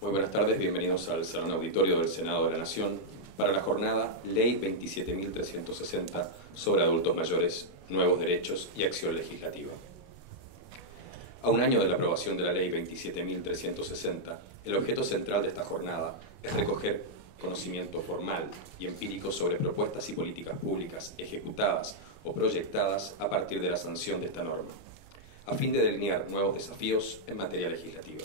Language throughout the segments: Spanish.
Muy buenas tardes, bienvenidos al Salón Auditorio del Senado de la Nación para la jornada Ley 27.360 sobre adultos mayores, nuevos derechos y acción legislativa. A un año de la aprobación de la Ley 27.360, el objeto central de esta jornada es recoger conocimiento formal y empírico sobre propuestas y políticas públicas ejecutadas o proyectadas a partir de la sanción de esta norma, a fin de delinear nuevos desafíos en materia legislativa.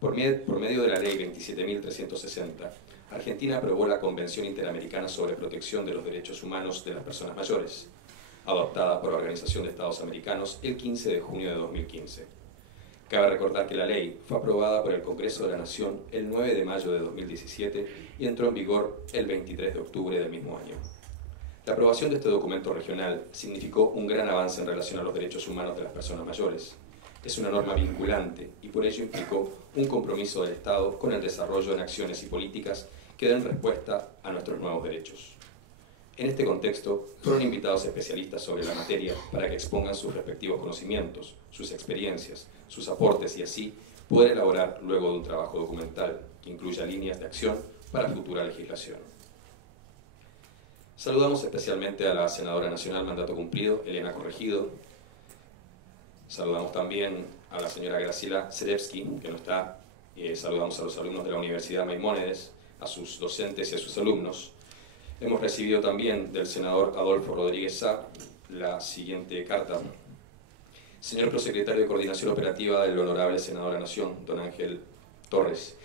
Por medio de la Ley 27.360, Argentina aprobó la Convención Interamericana sobre Protección de los Derechos Humanos de las Personas Mayores, adoptada por la Organización de Estados Americanos el 15 de junio de 2015. Cabe recordar que la ley fue aprobada por el Congreso de la Nación el 9 de mayo de 2017 y entró en vigor el 23 de octubre del mismo año. La aprobación de este documento regional significó un gran avance en relación a los derechos humanos de las personas mayores. Es una norma vinculante y por ello implicó un compromiso del Estado con el desarrollo en acciones y políticas que den respuesta a nuestros nuevos derechos. En este contexto, fueron invitados especialistas sobre la materia para que expongan sus respectivos conocimientos, sus experiencias, sus aportes y así poder elaborar luego de un trabajo documental que incluya líneas de acción para futura legislación. Saludamos especialmente a la senadora nacional mandato cumplido, Elena Corregido. Saludamos también a la señora Graciela Serevsky, que no está. Saludamos a los alumnos de la Universidad Maimónides, a sus docentes y a sus alumnos. Hemos recibido también del senador Adolfo Rodríguez Sá la siguiente carta. Señor Prosecretario de Coordinación Operativa del Honorable Senador de la Nación, don Ángel Torres.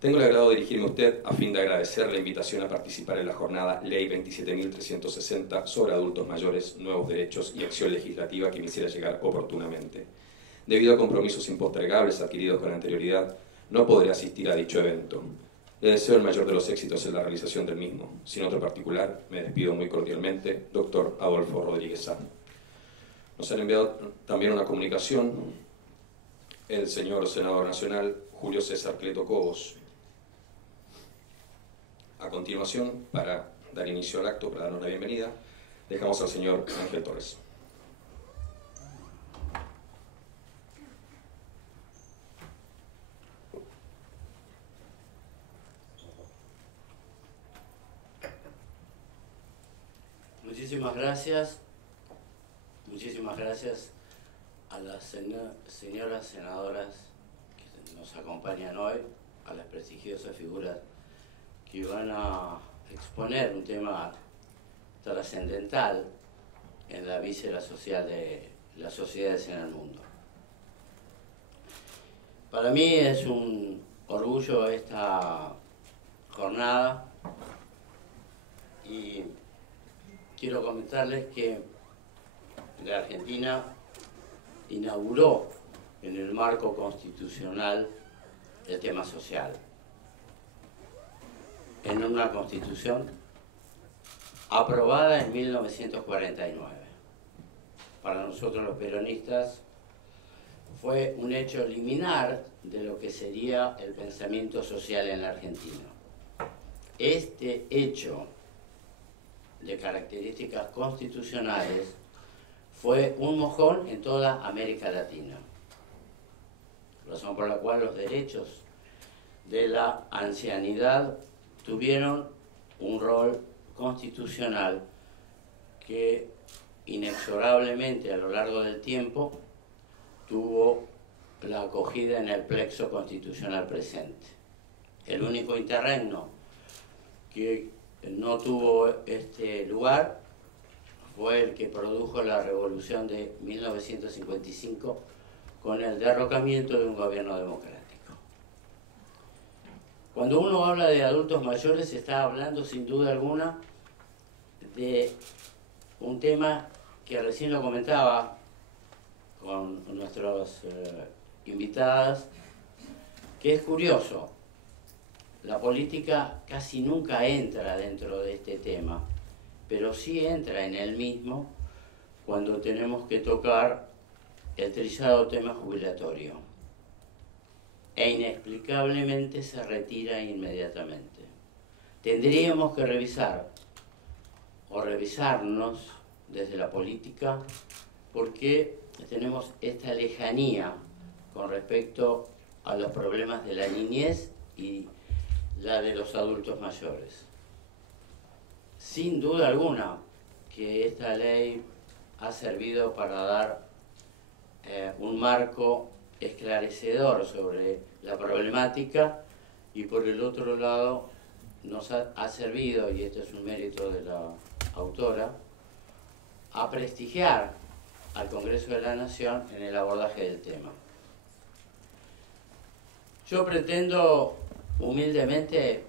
Tengo el agrado de dirigirme a usted a fin de agradecer la invitación a participar en la jornada Ley 27.360 sobre adultos mayores, nuevos derechos y acción legislativa que me hiciera llegar oportunamente. Debido a compromisos impostergables adquiridos con anterioridad, no podré asistir a dicho evento. Le deseo el mayor de los éxitos en la realización del mismo. Sin otro particular, me despido muy cordialmente, doctor Adolfo Rodríguez Sá. Nos han enviado también una comunicación el señor senador nacional Julio César Cleto Cobos. A continuación, para dar inicio al acto, para darnos la bienvenida, dejamos al señor Ángel Torres. Muchísimas gracias a las señoras senadoras que nos acompañan hoy, a las prestigiosas figuras que van a exponer un tema trascendental en la víscera social de las sociedades en el mundo. Para mí es un orgullo esta jornada y quiero comentarles que la Argentina inauguró en el marco constitucional el tema social, en una constitución aprobada en 1949. Para nosotros los peronistas fue un hecho liminar de lo que sería el pensamiento social en la Argentina. Este hecho de características constitucionales fue un mojón en toda América Latina, razón por la cual los derechos de la ancianidad tuvieron un rol constitucional que inexorablemente a lo largo del tiempo tuvo la acogida en el plexo constitucional presente. El único interregno que no tuvo este lugar fue el que produjo la revolución de 1955 con el derrocamiento de un gobierno democrático. Cuando uno habla de adultos mayores, se está hablando sin duda alguna de un tema que recién lo comentaba con nuestras invitadas, que es curioso. La política casi nunca entra dentro de este tema, pero sí entra en el mismo cuando tenemos que tocar el trizado tema jubilatorio. E inexplicablemente se retira inmediatamente. Tendríamos que revisar o revisarnos desde la política por qué tenemos esta lejanía con respecto a los problemas de la niñez y la de los adultos mayores. Sin duda alguna que esta ley ha servido para dar un marco esclarecedor sobre la problemática, y por el otro lado nos ha servido, y esto es un mérito de la autora, a prestigiar al Congreso de la Nación en el abordaje del tema. Yo pretendo humildemente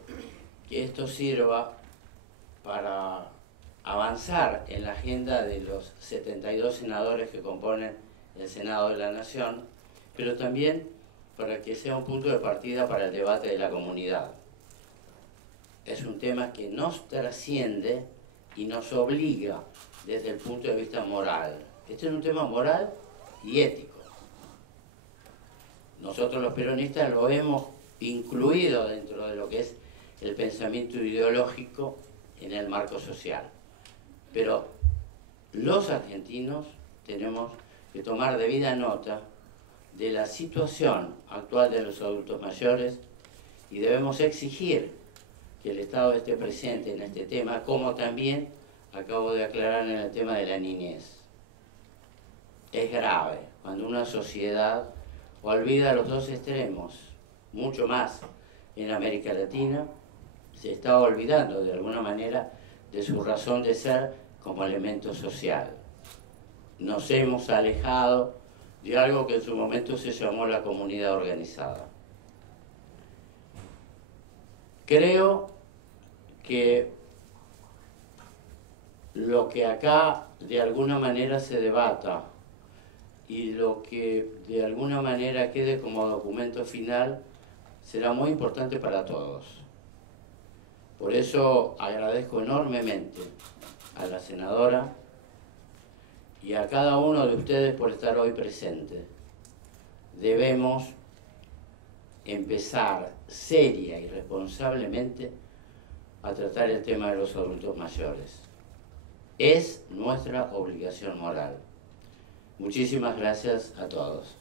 que esto sirva para avanzar en la agenda de los 72 senadores que componen el Senado de la Nación, pero también para que sea un punto de partida para el debate de la comunidad. Es un tema que nos trasciende y nos obliga desde el punto de vista moral. Este es un tema moral y ético. Nosotros los peronistas lo hemos incluido dentro de lo que es el pensamiento ideológico en el marco social. Pero los argentinos tenemos que tomar debida nota de la situación actual de los adultos mayores y debemos exigir que el Estado esté presente en este tema, como también acabo de aclarar en el tema de la niñez. Es grave cuando una sociedad olvida los dos extremos, mucho más en América Latina, se está olvidando de alguna manera de su razón de ser como elemento social. Nos hemos alejado de algo que en su momento se llamó la comunidad organizada. Creo que lo que acá de alguna manera se debata y lo que de alguna manera quede como documento final será muy importante para todos. Por eso agradezco enormemente a la senadora y a cada uno de ustedes por estar hoy presente. Debemos empezar seria y responsablemente a tratar el tema de los adultos mayores. Es nuestra obligación moral. Muchísimas gracias a todos.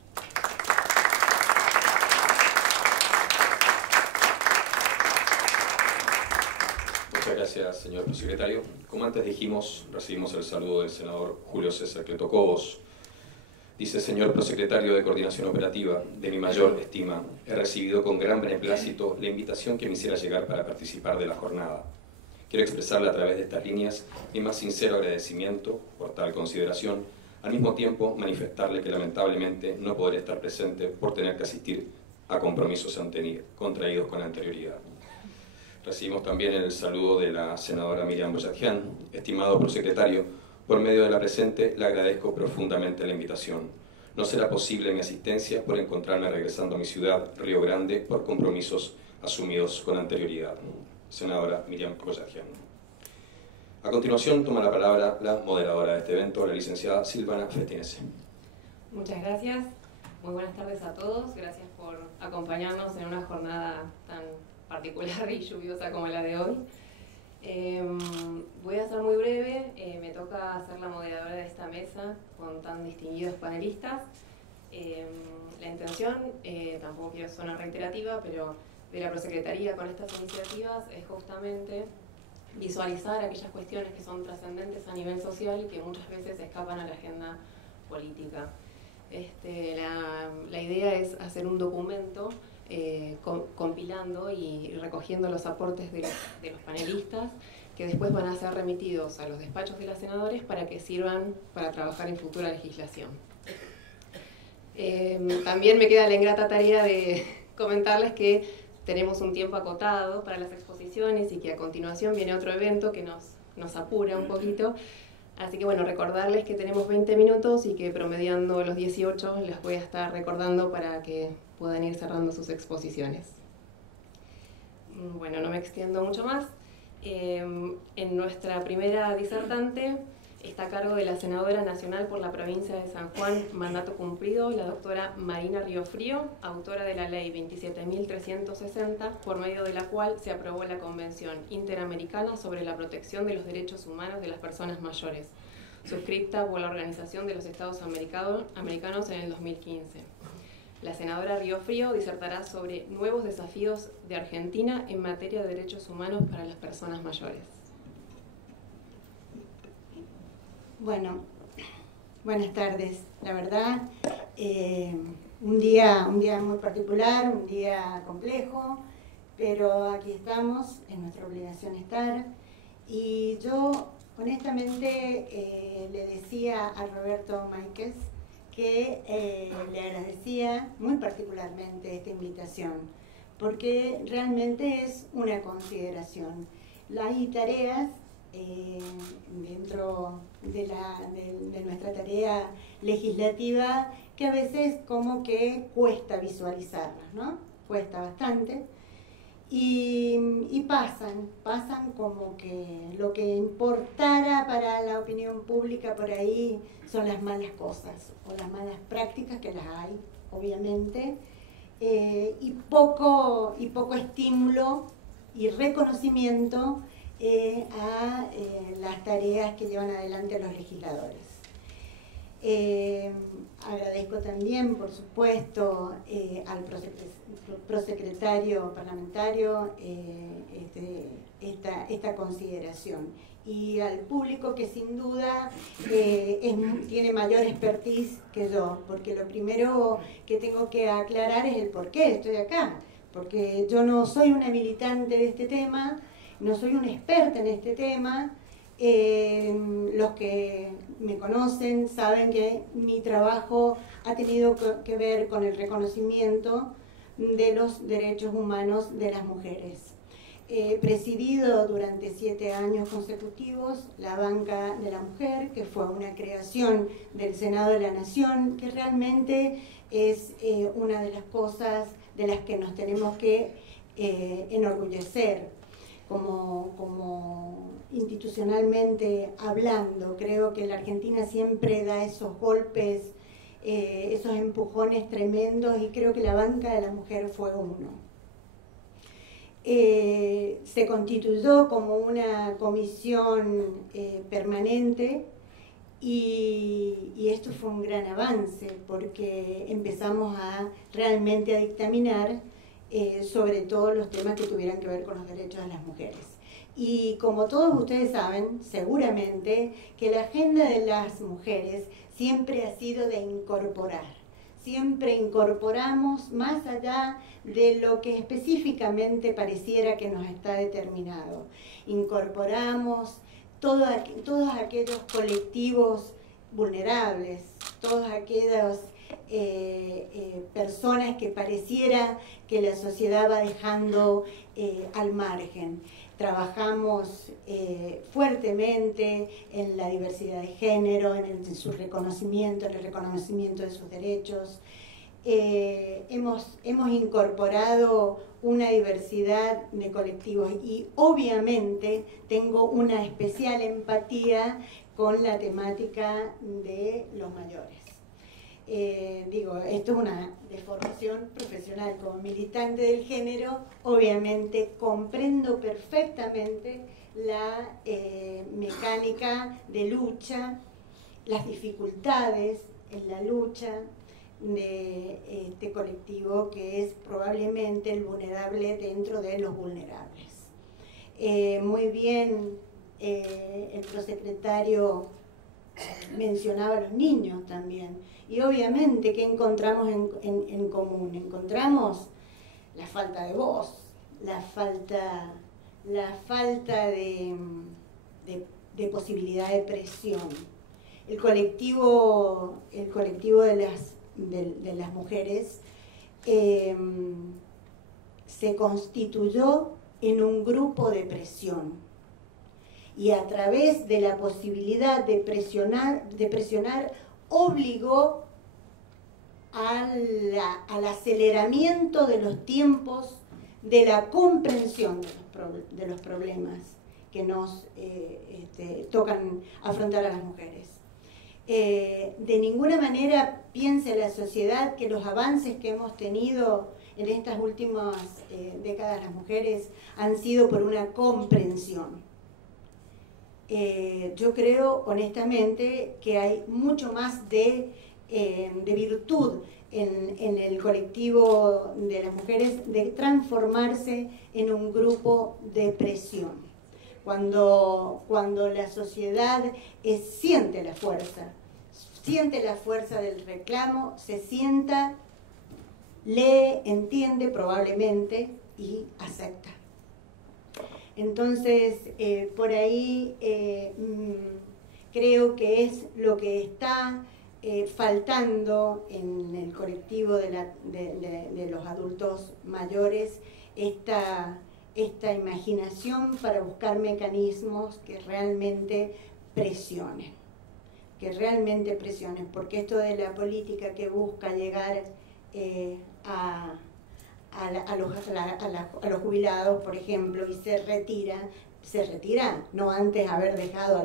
Muchas gracias, señor prosecretario. Como antes dijimos, recibimos el saludo del senador Julio César Cleto Cobos. Dice: señor prosecretario de Coordinación Operativa, de mi mayor estima, he recibido con gran beneplácito la invitación que me hiciera llegar para participar de la jornada. Quiero expresarle a través de estas líneas mi más sincero agradecimiento por tal consideración, al mismo tiempo manifestarle que lamentablemente no podré estar presente por tener que asistir a compromisos contraídos con anterioridad. Recibimos también el saludo de la senadora Miriam Boyadjian. Estimado prosecretario, por medio de la presente le agradezco profundamente la invitación. No será posible mi asistencia por encontrarme regresando a mi ciudad, Río Grande, por compromisos asumidos con anterioridad. Senadora Miriam Boyadjian. A continuación toma la palabra la moderadora de este evento, la licenciada Silvana Festinese. Muchas gracias. Muy buenas tardes a todos. Gracias por acompañarnos en una jornada tan particular y lluviosa como la de hoy. Voy a ser muy breve. Me toca ser la moderadora de esta mesa con tan distinguidos panelistas. La intención, tampoco quiero sonar reiterativa, pero de la Prosecretaría con estas iniciativas es justamente visualizar aquellas cuestiones que son trascendentes a nivel social y que muchas veces escapan a la agenda política. La idea es hacer un documento compilando y recogiendo los aportes de los panelistas, que después van a ser remitidos a los despachos de los senadores para que sirvan para trabajar en futura legislación. También me queda la ingrata tarea de comentarles que tenemos un tiempo acotado para las exposiciones y que a continuación viene otro evento que nos apura un poquito. Así que bueno, recordarles que tenemos 20 minutos y que promediando los 18 les voy a estar recordando para que puedan ir cerrando sus exposiciones. Bueno, no me extiendo mucho más. En nuestra primera disertante está a cargo de la senadora nacional por la provincia de San Juan, mandato cumplido, la doctora Marina Riofrío, autora de la ley 27.360, por medio de la cual se aprobó la Convención Interamericana sobre la Protección de los Derechos Humanos de las Personas Mayores, suscrita por la Organización de los Estados Americanos en el 2015. La senadora Riofrío disertará sobre nuevos desafíos de Argentina en materia de derechos humanos para las personas mayores. Bueno, buenas tardes. La verdad, un día muy particular, un día complejo, pero aquí estamos, es nuestra obligación estar. Y yo, honestamente, le decía a Roberto Máiquez que le agradecía muy particularmente esta invitación, porque realmente es una consideración. Hay tareas dentro de nuestra tarea legislativa que a veces como que cuesta visualizarlas, ¿no? Cuesta bastante. Y pasan como que lo que importara para la opinión pública por ahí son las malas cosas o las malas prácticas, que las hay, obviamente, y poco estímulo y reconocimiento a las tareas que llevan adelante los legisladores. Agradezco también, por supuesto, al prosecretario parlamentario esta consideración, y al público que sin duda tiene mayor expertise que yo, porque lo primero que tengo que aclarar es el por qué estoy acá, porque yo no soy una militante de este tema, no soy una experta en este tema. Los que me conocen saben que mi trabajo ha tenido que ver con el reconocimiento de los derechos humanos de las mujeres. He presidido durante 7 años consecutivos la Banca de la Mujer, que fue una creación del Senado de la Nación, que realmente es una de las cosas de las que nos tenemos que enorgullecer. Como institucionalmente hablando, creo que la Argentina siempre da esos golpes, esos empujones tremendos, y creo que la Banca de la Mujer fue uno. Se constituyó como una comisión permanente, y esto fue un gran avance, porque empezamos realmente a dictaminar sobre todos los temas que tuvieran que ver con los derechos de las mujeres. Y como todos ustedes saben, seguramente, que la agenda de las mujeres siempre ha sido de incorporar. Siempre incorporamos más allá de lo que específicamente pareciera que nos está determinado. Incorporamos todos aquellos colectivos vulnerables, todas aquellas personas que pareciera que la sociedad va dejando al margen. Trabajamos fuertemente en la diversidad de género, en su reconocimiento, en el reconocimiento de sus derechos. Hemos incorporado una diversidad de colectivos, y obviamente tengo una especial empatía con la temática de los mayores. Esto es una deformación profesional. Como militante del género, obviamente comprendo perfectamente la mecánica de lucha, las dificultades en la lucha de este colectivo, que es probablemente el vulnerable dentro de los vulnerables. Muy bien, el prosecretario mencionaba a los niños también. Y obviamente, ¿qué encontramos en común? Encontramos la falta de voz, la falta de posibilidad de presión. El colectivo de las mujeres se constituyó en un grupo de presión, y a través de la posibilidad de presionar obligó al aceleramiento de los tiempos, de la comprensión de los problemas que nos tocan afrontar a las mujeres. De ninguna manera piense la sociedad que los avances que hemos tenido en estas últimas décadas las mujeres han sido por una comprensión. Yo creo honestamente que hay mucho más de virtud en el colectivo de las mujeres de transformarse en un grupo de presión. Cuando la sociedad siente la fuerza del reclamo, se sienta, lee, entiende probablemente y acepta. Entonces, por ahí creo que es lo que está faltando en el colectivo de los adultos mayores, esta imaginación para buscar mecanismos que realmente presionen, porque esto de la política que busca llegar a los jubilados, por ejemplo, y se retira no antes de haber dejado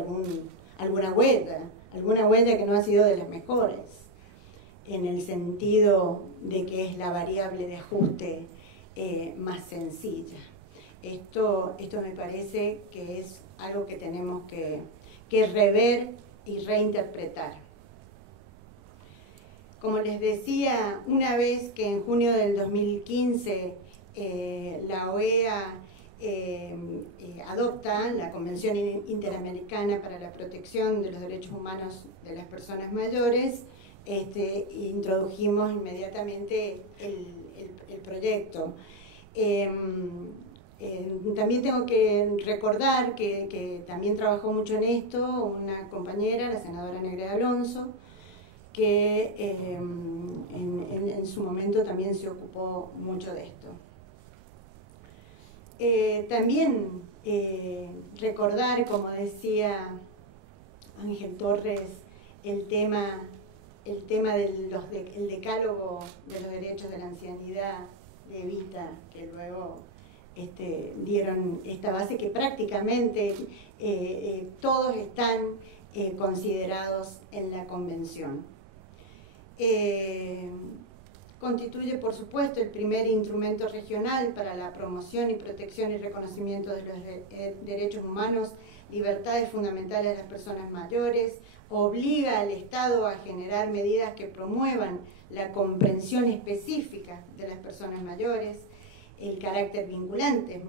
alguna huella que no ha sido de las mejores, en el sentido de que es la variable de ajuste más sencilla. Esto me parece que es algo que tenemos que rever y reinterpretar. Como les decía, una vez que en junio del 2015 la OEA adopta la Convención Interamericana para la Protección de los Derechos Humanos de las Personas Mayores, introdujimos inmediatamente el proyecto. También tengo que recordar que también trabajó mucho en esto una compañera, la senadora Negreda Alonso, que en su momento también se ocupó mucho de esto. También recordar, como decía Ángel Torres, el tema del decálogo de los derechos de la ancianidad de Evita, que luego dieron esta base que prácticamente todos están considerados en la convención. Constituye, por supuesto, el primer instrumento regional para la promoción y protección y reconocimiento de los derechos humanos, libertades fundamentales de las personas mayores, obliga al Estado a generar medidas que promuevan la comprensión específica de las personas mayores. El carácter vinculante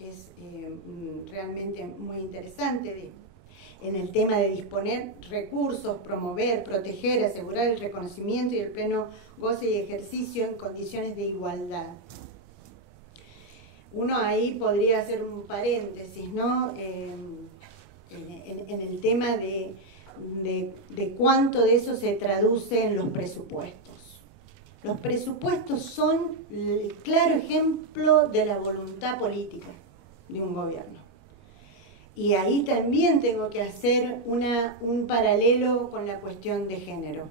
es realmente muy interesante en el tema de disponer recursos, promover, proteger, asegurar el reconocimiento y el pleno goce y ejercicio en condiciones de igualdad. Uno ahí podría hacer un paréntesis, ¿no? En el tema de cuánto de eso se traduce en los presupuestos. Los presupuestos son el claro ejemplo de la voluntad política de un gobierno. Y ahí también tengo que hacer un paralelo con la cuestión de género.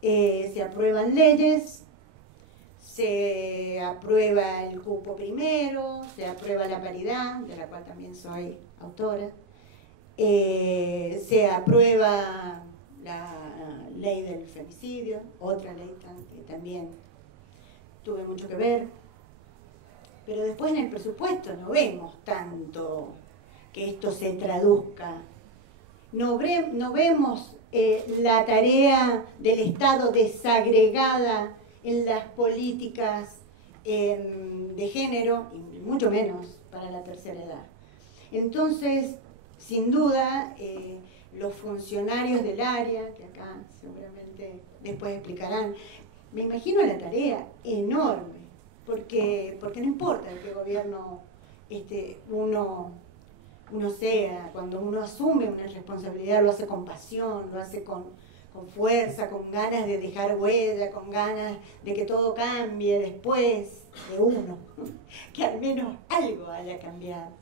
Se aprueban leyes, se aprueba el cupo primero, se aprueba la paridad, de la cual también soy autora, se aprueba la ley del femicidio, otra ley que también tuve mucho que ver, pero después en el presupuesto no vemos tanto que esto se traduzca. No vemos la tarea del Estado desagregada en las políticas de género, y mucho menos para la tercera edad. Entonces, sin duda, los funcionarios del área, que acá seguramente después explicarán, me imagino la tarea enorme, porque no importa en qué gobierno uno sea, cuando uno asume una responsabilidad lo hace con pasión, lo hace con fuerza, con ganas de dejar huella, con ganas de que todo cambie después de uno, que al menos algo haya cambiado.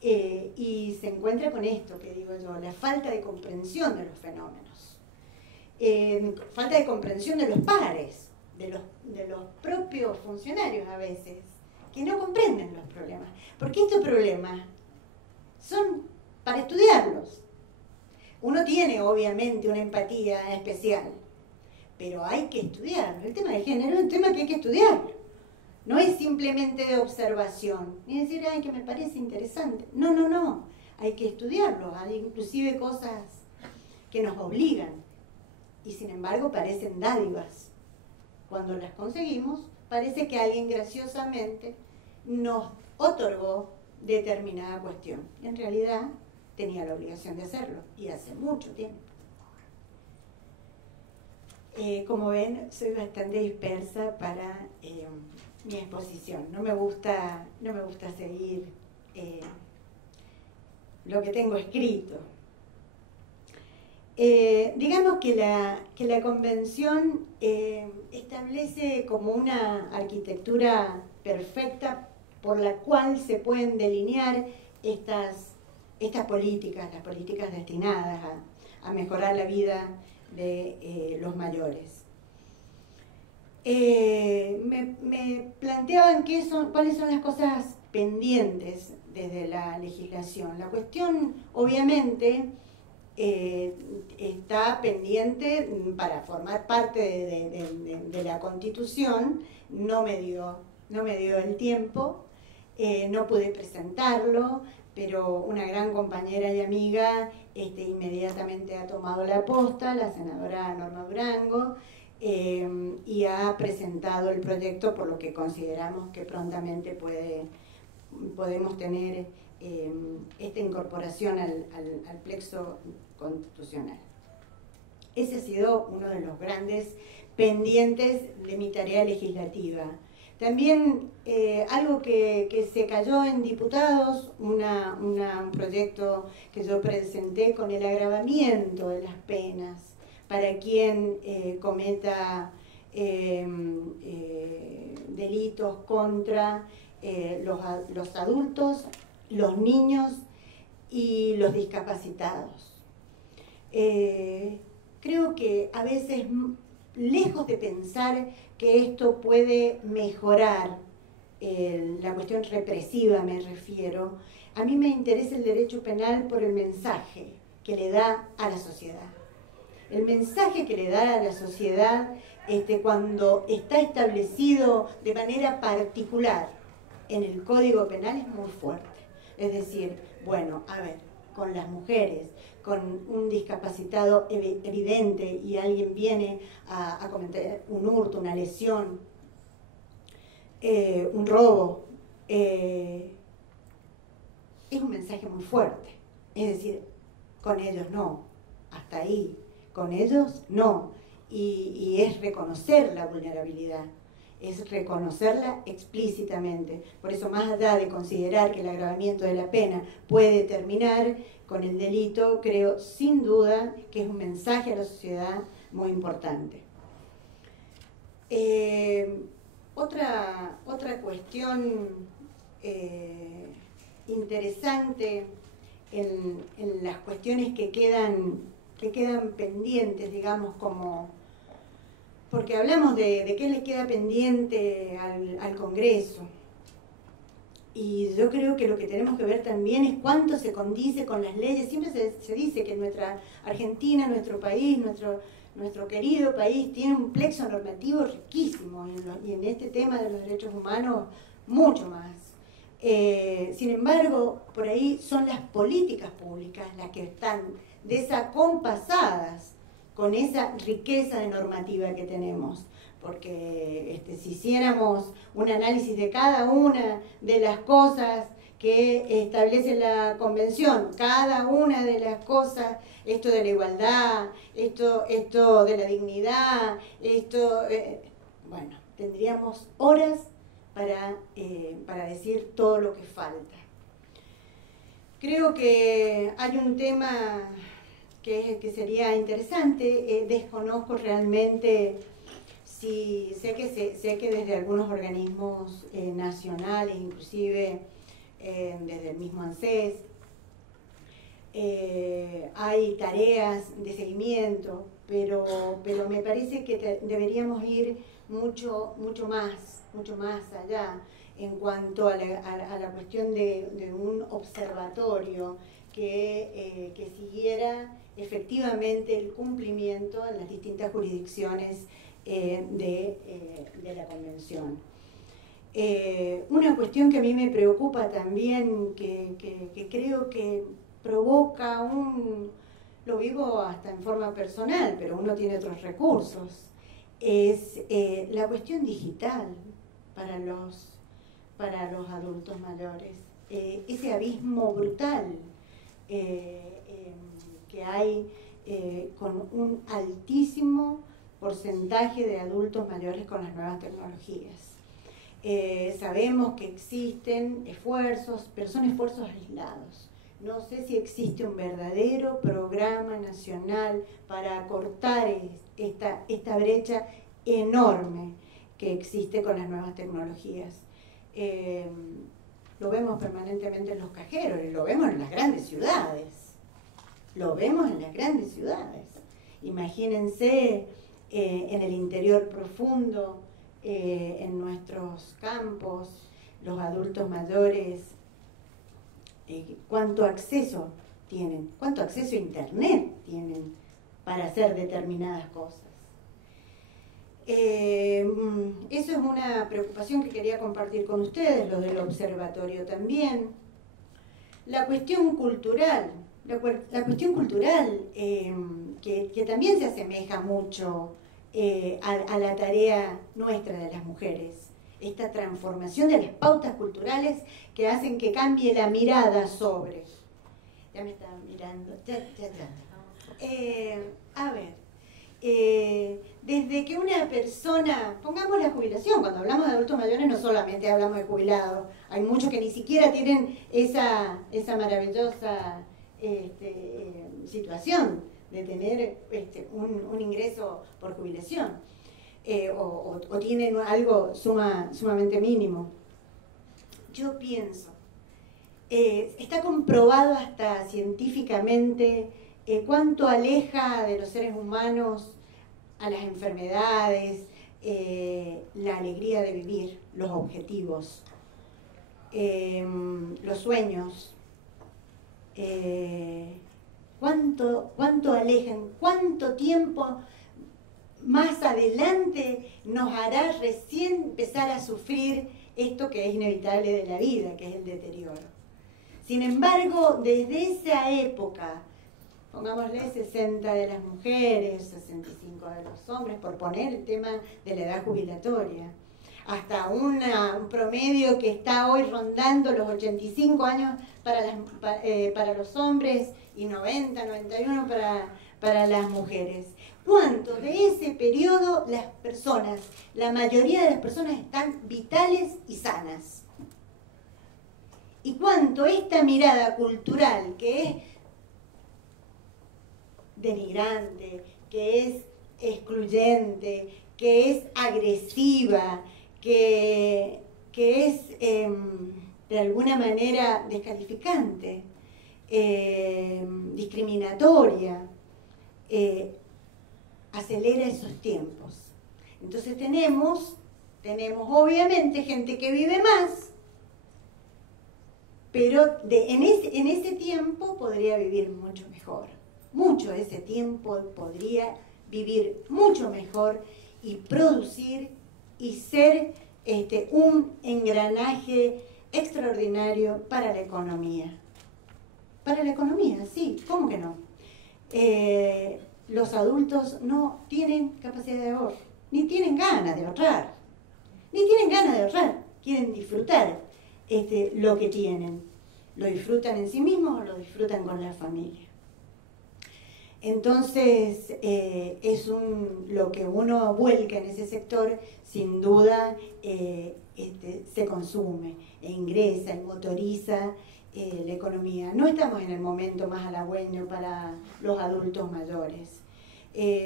Y se encuentra con esto que digo yo, la falta de comprensión de los fenómenos, falta de comprensión de los pares, de los propios funcionarios a veces, que no comprenden los problemas, porque estos problemas son para estudiarlos. Uno tiene obviamente una empatía especial, pero hay que estudiarlo. El tema de género es un tema que hay que estudiar. No es simplemente de observación, ni decir, ay, que me parece interesante. No. Hay que estudiarlo. Hay inclusive cosas que nos obligan y sin embargo parecen dádivas. Cuando las conseguimos, parece que alguien graciosamente nos otorgó determinada cuestión. En realidad, tenía la obligación de hacerlo, y hace mucho tiempo. Como ven, soy bastante dispersa para mi exposición. No me gusta seguir lo que tengo escrito. Digamos que la convención establece como una arquitectura perfecta por la cual se pueden delinear estas políticas, las políticas destinadas a mejorar la vida de los mayores. Me planteaban cuáles son las cosas pendientes desde la legislación. La cuestión, obviamente, está pendiente para formar parte de la Constitución. No me dio el tiempo, no pude presentarlo, pero una gran compañera y amiga inmediatamente ha tomado la posta, la senadora Norma Durango, y ha presentado el proyecto, por lo que consideramos que prontamente podemos tener esta incorporación al plexo constitucional. Ese ha sido uno de los grandes pendientes de mi tarea legislativa. También algo que se cayó en diputados, un proyecto que yo presenté con el agravamiento de las penas para quien cometa delitos contra los adultos, los niños y los discapacitados. Creo que a veces, lejos de pensar que esto puede mejorar la cuestión represiva, me refiero, a mí me interesa el derecho penal por el mensaje que le da a la sociedad. El mensaje que le da a la sociedad cuando está establecido de manera particular en el Código Penal es muy fuerte. Es decir, bueno, a ver, con las mujeres, con un discapacitado evidente y alguien viene a cometer un hurto, una lesión, un robo, es un mensaje muy fuerte. Es decir, con ellos no, hasta ahí, con ellos no. Y es reconocer la vulnerabilidad, es reconocerla explícitamente. Por eso, más allá de considerar que el agravamiento de la pena puede terminar con el delito, creo sin duda que es un mensaje a la sociedad muy importante. Otra cuestión interesante en las cuestiones que quedan pendientes, digamos, porque hablamos de qué le queda pendiente al Congreso. Y yo creo que lo que tenemos que ver también es cuánto se condice con las leyes. Siempre se dice que nuestra Argentina, nuestro país, nuestro querido país, tiene un plexo normativo riquísimo, y en este tema de los derechos humanos mucho más. Sin embargo, por ahí son las políticas públicas las que están desacompasadas con esa riqueza de normativa que tenemos. Porque si hiciéramos un análisis de cada una de las cosas que establece la Convención, cada una de las cosas, esto de la igualdad, esto de la dignidad, bueno, tendríamos horas para decir todo lo que falta. Creo que hay un tema que sería interesante, desconozco realmente. Sí, sé que desde algunos organismos nacionales, inclusive desde el mismo ANSES, hay tareas de seguimiento, pero me parece que deberíamos ir mucho más allá en cuanto a la cuestión de un observatorio que siguiera efectivamente el cumplimiento en las distintas jurisdicciones de la Convención. Una cuestión que a mí me preocupa también, que creo que provoca lo vivo hasta en forma personal, pero uno tiene otros recursos, es la cuestión digital para los adultos mayores. Ese abismo brutal que hay con un altísimo porcentaje de adultos mayores con las nuevas tecnologías. Sabemos que existen esfuerzos, pero son esfuerzos aislados. No sé si existe un verdadero programa nacional para acortar esta brecha enorme que existe con las nuevas tecnologías. Lo vemos permanentemente en los cajeros y lo vemos en las grandes ciudades. Lo vemos en las grandes ciudades. Imagínense en el interior profundo, en nuestros campos, los adultos mayores, cuánto acceso tienen, cuánto acceso a internet tienen para hacer determinadas cosas. Eso es una preocupación que quería compartir con ustedes, lo del observatorio también. La cuestión cultural, que también se asemeja mucho a la tarea nuestra de las mujeres. Esta transformación de las pautas culturales que hacen que cambie la mirada sobre. Ya me estaba mirando. A ver, desde que una persona, pongamos la jubilación, cuando hablamos de adultos mayores no solamente hablamos de jubilados, hay muchos que ni siquiera tienen esa maravillosa situación de tener un ingreso por jubilación. O tienen algo sumamente mínimo. Yo pienso, está comprobado hasta científicamente cuánto aleja de los seres humanos a las enfermedades, la alegría de vivir, los objetivos, los sueños, cuánto alejan, cuánto tiempo más adelante nos hará recién empezar a sufrir esto que es inevitable de la vida, que es el deterioro. Sin embargo, desde esa época, pongámosle 60 de las mujeres, 65 de los hombres, por poner el tema de la edad jubilatoria, hasta un promedio que está hoy rondando los 85 años para los hombres y 90, 91 para las mujeres. ¿Cuánto de ese periodo las personas, la mayoría de las personas están vitales y sanas? Y cuánto esta mirada cultural que es denigrante, que es excluyente, que es agresiva, que es de alguna manera descalificante, discriminatoria, acelera esos tiempos. Entonces tenemos obviamente gente que vive más, pero en ese tiempo podría vivir mucho mejor. Mucho de ese tiempo podría vivir mucho mejor y producir y ser un engranaje extraordinario para la economía. Para la economía, sí, ¿cómo que no? Los adultos no tienen capacidad de ahorro, ni tienen ganas de ahorrar, quieren disfrutar lo que tienen. Lo disfrutan en sí mismos o lo disfrutan con la familia. Entonces, lo que uno vuelca en ese sector, sin duda, se consume, e ingresa, y motoriza la economía. No estamos en el momento más halagüeño para los adultos mayores.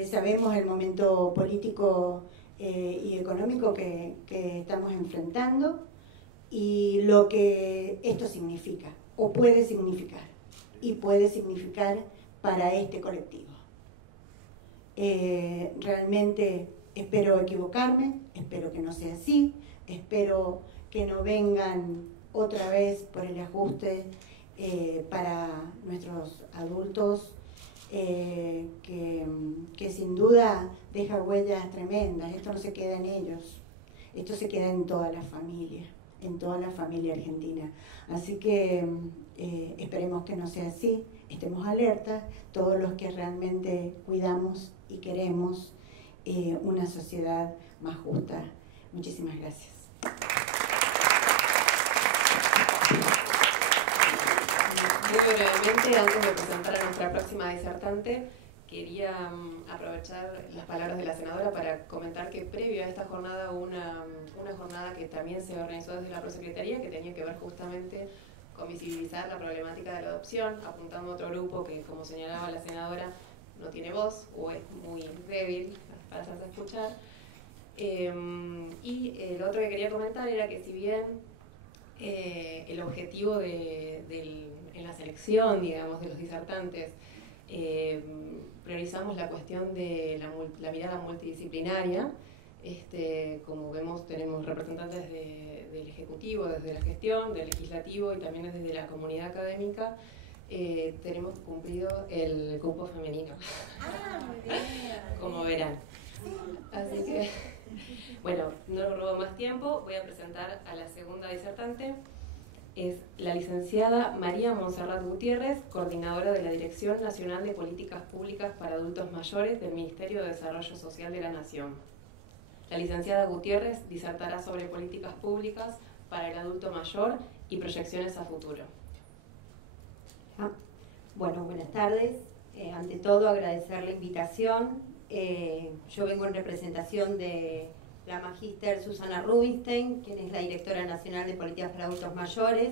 Sabemos el momento político y económico que estamos enfrentando y lo que esto significa, o puede significar, y puede significar para este colectivo. Realmente espero equivocarme, espero que no sea así, espero que no vengan otra vez por el ajuste para nuestros adultos, que sin duda deja huellas tremendas. Esto no se queda en ellos, esto se queda en toda la familia argentina. Así que esperemos que no sea así, estemos alertas, todos los que realmente cuidamos y queremos una sociedad más justa. Muchísimas gracias. Muy brevemente, antes de presentar a nuestra próxima disertante, quería aprovechar las palabras de la senadora para comentar que previo a esta jornada hubo una jornada que también se organizó desde la Prosecretaría, que tenía que ver justamente con visibilizar la problemática de la adopción, apuntando a otro grupo que, como señalaba la senadora, no tiene voz o es muy débil para hacerse escuchar. Y lo otro que quería comentar era que si bien el objetivo en la selección, digamos, de los disertantes, priorizamos la cuestión de la mirada multidisciplinaria. Como vemos, tenemos representantes del Ejecutivo, desde la gestión, del Legislativo y también desde la comunidad académica. Tenemos cumplido el cupo femenino, Muy bien. como verán. Así que, bueno, no robo más tiempo, voy a presentar a la segunda disertante. Es la licenciada María Monserrat Gutiérrez, coordinadora de la Dirección Nacional de Políticas Públicas para Adultos Mayores del Ministerio de Desarrollo Social de la Nación. La licenciada Gutiérrez disertará sobre políticas públicas para el adulto mayor y proyecciones a futuro. Bueno, buenas tardes. Ante todo, agradecer la invitación. Yo vengo en representación de la magíster Susana Rubinstein, quien es la directora nacional de políticas para adultos mayores.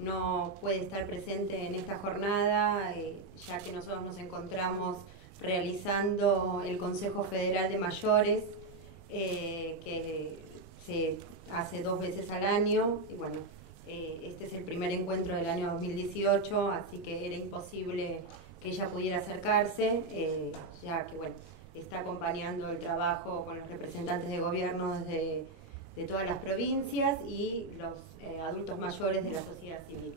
No puede estar presente en esta jornada, ya que nosotros nos encontramos realizando el Consejo Federal de Mayores, que se hace 2 veces al año. Y bueno, este es el primer encuentro del año 2018, así que era imposible que ella pudiera acercarse, ya que bueno, está acompañando el trabajo con los representantes de gobierno de todas las provincias y los adultos mayores de la sociedad civil.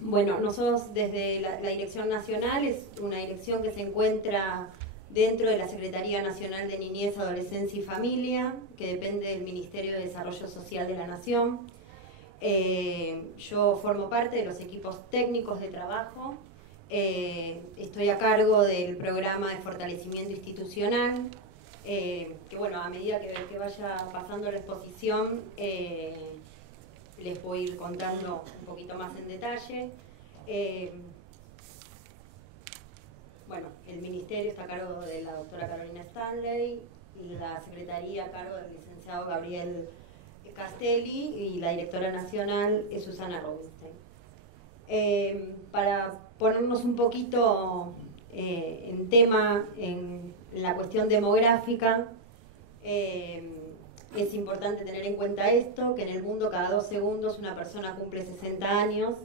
Bueno, nosotros desde la Dirección Nacional, es una dirección que se encuentra dentro de la Secretaría Nacional de Niñez, Adolescencia y Familia, que depende del Ministerio de Desarrollo Social de la Nación. Yo formo parte de los equipos técnicos de trabajo. Estoy a cargo del programa de fortalecimiento institucional, que bueno, a medida que vaya pasando la exposición, les voy a ir contando un poquito más en detalle. Bueno, el ministerio está a cargo de la doctora Carolina Stanley, y la secretaría a cargo del licenciado Gabriel Castelli, y la directora nacional es Susana Rubinstein. Para ponernos un poquito en tema en la cuestión demográfica, es importante tener en cuenta esto, que en el mundo cada 2 segundos una persona cumple 60 años.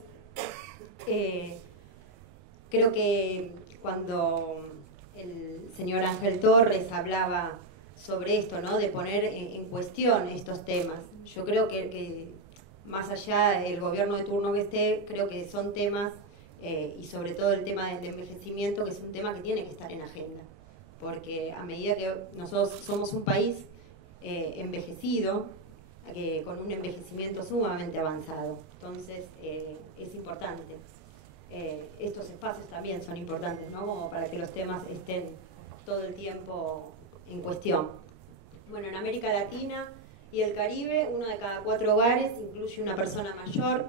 Creo que cuando el señor Ángel Torres hablaba sobre esto, ¿no?, de poner en cuestión estos temas, yo creo que más allá del gobierno de turno que esté, creo que son temas, y sobre todo el tema del envejecimiento, que es un tema que tiene que estar en agenda, porque a medida que nosotros somos un país envejecido, con un envejecimiento sumamente avanzado, entonces es importante. Estos espacios también son importantes, ¿no?, como para que los temas estén todo el tiempo en cuestión. Bueno, en América Latina y el Caribe, 1 de cada 4 hogares incluye una persona mayor.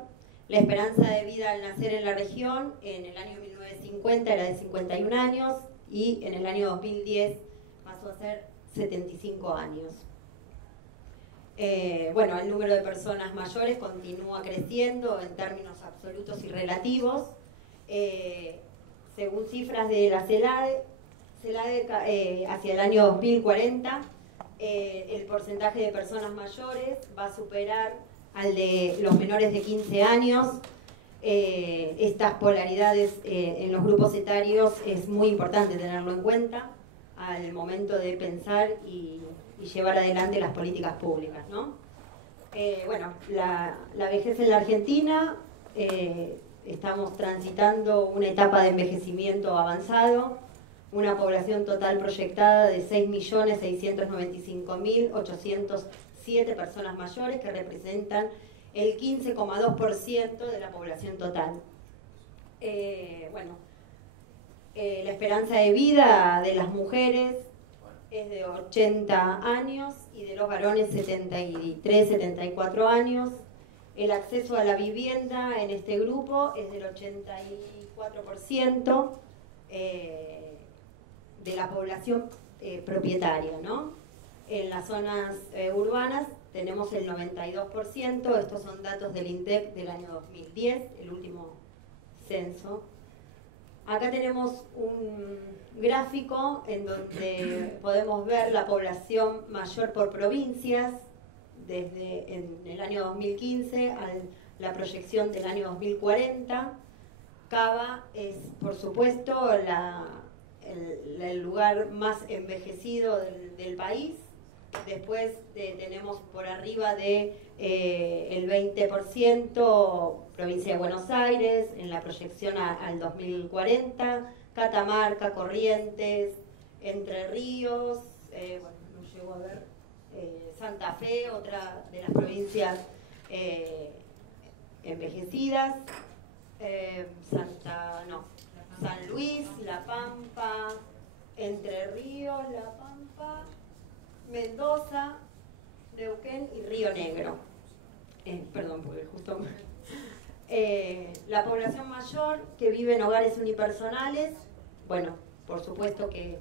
La esperanza de vida al nacer en la región en el año 1950 era de 51 años y en el año 2010 pasó a ser 75 años. Bueno, el número de personas mayores continúa creciendo en términos absolutos y relativos. Según cifras de la CELADE, hacia el año 2040, el porcentaje de personas mayores va a superar al de los menores de 15 años. Estas polaridades en los grupos etarios es muy importante tenerlo en cuenta al momento de pensar y llevar adelante las políticas públicas, ¿no? Bueno, la vejez en la Argentina, estamos transitando una etapa de envejecimiento avanzado, una población total proyectada de 6.695.807 personas mayores, que representan el 15,2% de la población total. Bueno, La esperanza de vida de las mujeres es de 80 años y de los varones 73, 74 años. El acceso a la vivienda en este grupo es del 84% de la población propietaria, ¿no? En las zonas urbanas tenemos el 92%, estos son datos del INDEC del año 2010, el último censo. Acá tenemos un gráfico en donde podemos ver la población mayor por provincias, desde en el año 2015 a la proyección del año 2040. Cava es, por supuesto, el lugar más envejecido del país. Después tenemos por arriba de el 20% provincia de Buenos Aires, en la proyección al 2040, Catamarca, Corrientes, Entre Ríos, bueno, no llego a ver, Santa Fe, otra de las provincias envejecidas, San Luis, La Pampa, Entre Ríos, La Pampa, Mendoza, Neuquén y Río Negro. Perdón, porque justo... la población mayor que vive en hogares unipersonales, bueno, por supuesto que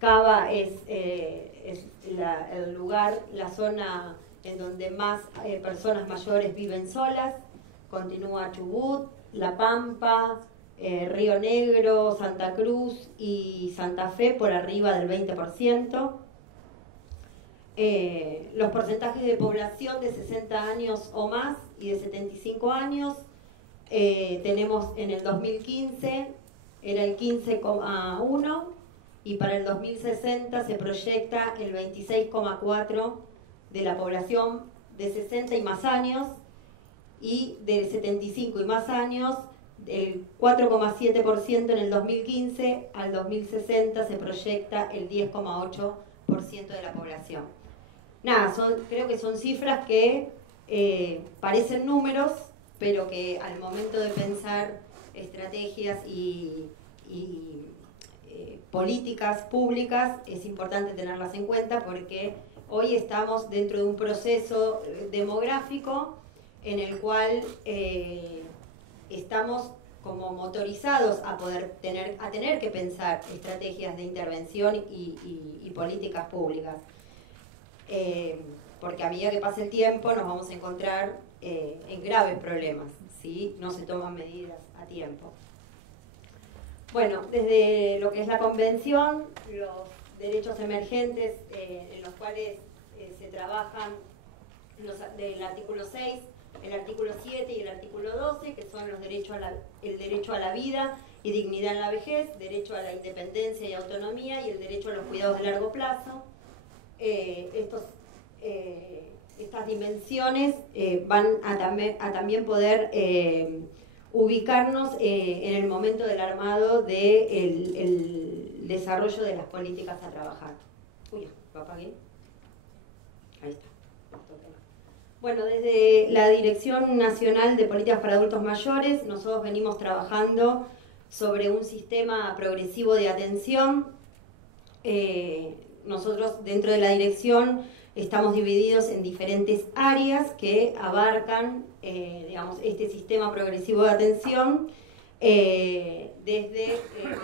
Cava es el lugar, la zona en donde más personas mayores viven solas. Continúa Chubut, La Pampa, Río Negro, Santa Cruz y Santa Fe por arriba del 20%. Los porcentajes de población de 60 años o más y de 75 años tenemos en el 2015 era el 15,1 y para el 2060 se proyecta el 26,4 de la población de 60 y más años, y de 75 y más años el 4,7% en el 2015, al 2060 se proyecta el 10,8% de la población. Nada, creo que son cifras que parecen números, pero que al momento de pensar estrategias y políticas públicas es importante tenerlas en cuenta, porque hoy estamos dentro de un proceso demográfico en el cual estamos como motorizados a tener que pensar estrategias de intervención y políticas públicas. Porque a medida que pase el tiempo nos vamos a encontrar en graves problemas si no se toman medidas a tiempo. Bueno, desde lo que es la Convención, los derechos emergentes en los cuales se trabajan del artículo 6, el artículo 7 y el artículo 12, que son los derechos el derecho a la vida y dignidad en la vejez, derecho a la independencia y autonomía y el derecho a los cuidados de largo plazo. Estas dimensiones van a también poder ubicarnos en el momento del armado del desarrollo de las políticas a trabajar. Uy, ¿lo apagué? Ahí está. Bueno, desde la Dirección Nacional de Políticas para Adultos Mayores, nosotros venimos trabajando sobre un sistema progresivo de atención. Nosotros dentro de la dirección estamos divididos en diferentes áreas que abarcan digamos, este sistema progresivo de atención, desde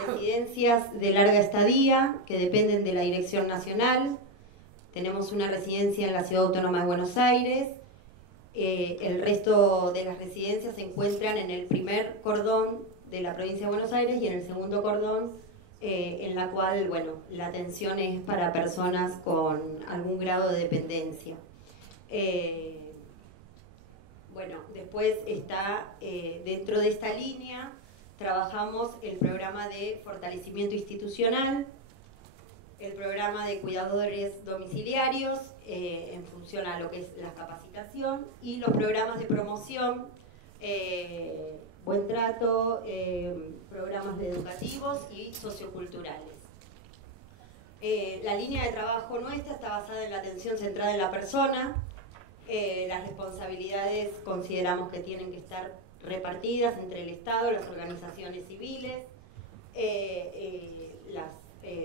residencias de larga estadía que dependen de la Dirección Nacional. Tenemos una residencia en la Ciudad Autónoma de Buenos Aires. El resto de las residencias se encuentran en el primer cordón de la provincia de Buenos Aires y en el segundo cordón, en la cual, bueno, la atención es para personas con algún grado de dependencia. Bueno, después está, dentro de esta línea, trabajamos el programa de fortalecimiento institucional, el programa de cuidadores domiciliarios, en función a lo que es la capacitación, y los programas de promoción, buen trato, programas educativos y socioculturales. La línea de trabajo nuestra está basada en la atención centrada en la persona. Las responsabilidades consideramos que tienen que estar repartidas entre el Estado, las organizaciones civiles, las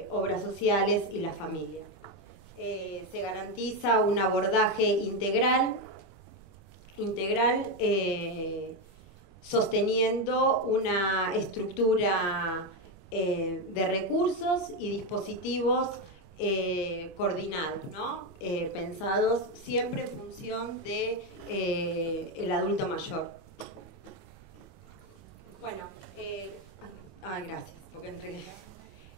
obras sociales y la familia. Se garantiza un abordaje integral, sosteniendo una estructura de recursos y dispositivos coordinados, ¿no? Pensados siempre en función de el adulto mayor. Bueno, gracias, porque en realidad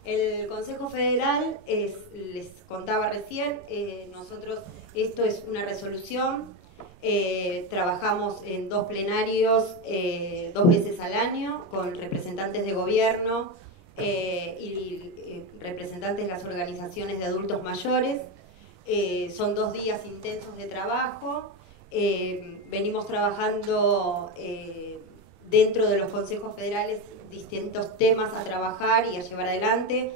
el Consejo Federal, les contaba recién, nosotros, esto es una resolución, trabajamos en 2 plenarios 2 veces al año con representantes de gobierno y representantes de las organizaciones de adultos mayores. Son 2 días intensos de trabajo. Venimos trabajando dentro de los consejos federales distintos temas a trabajar y a llevar adelante.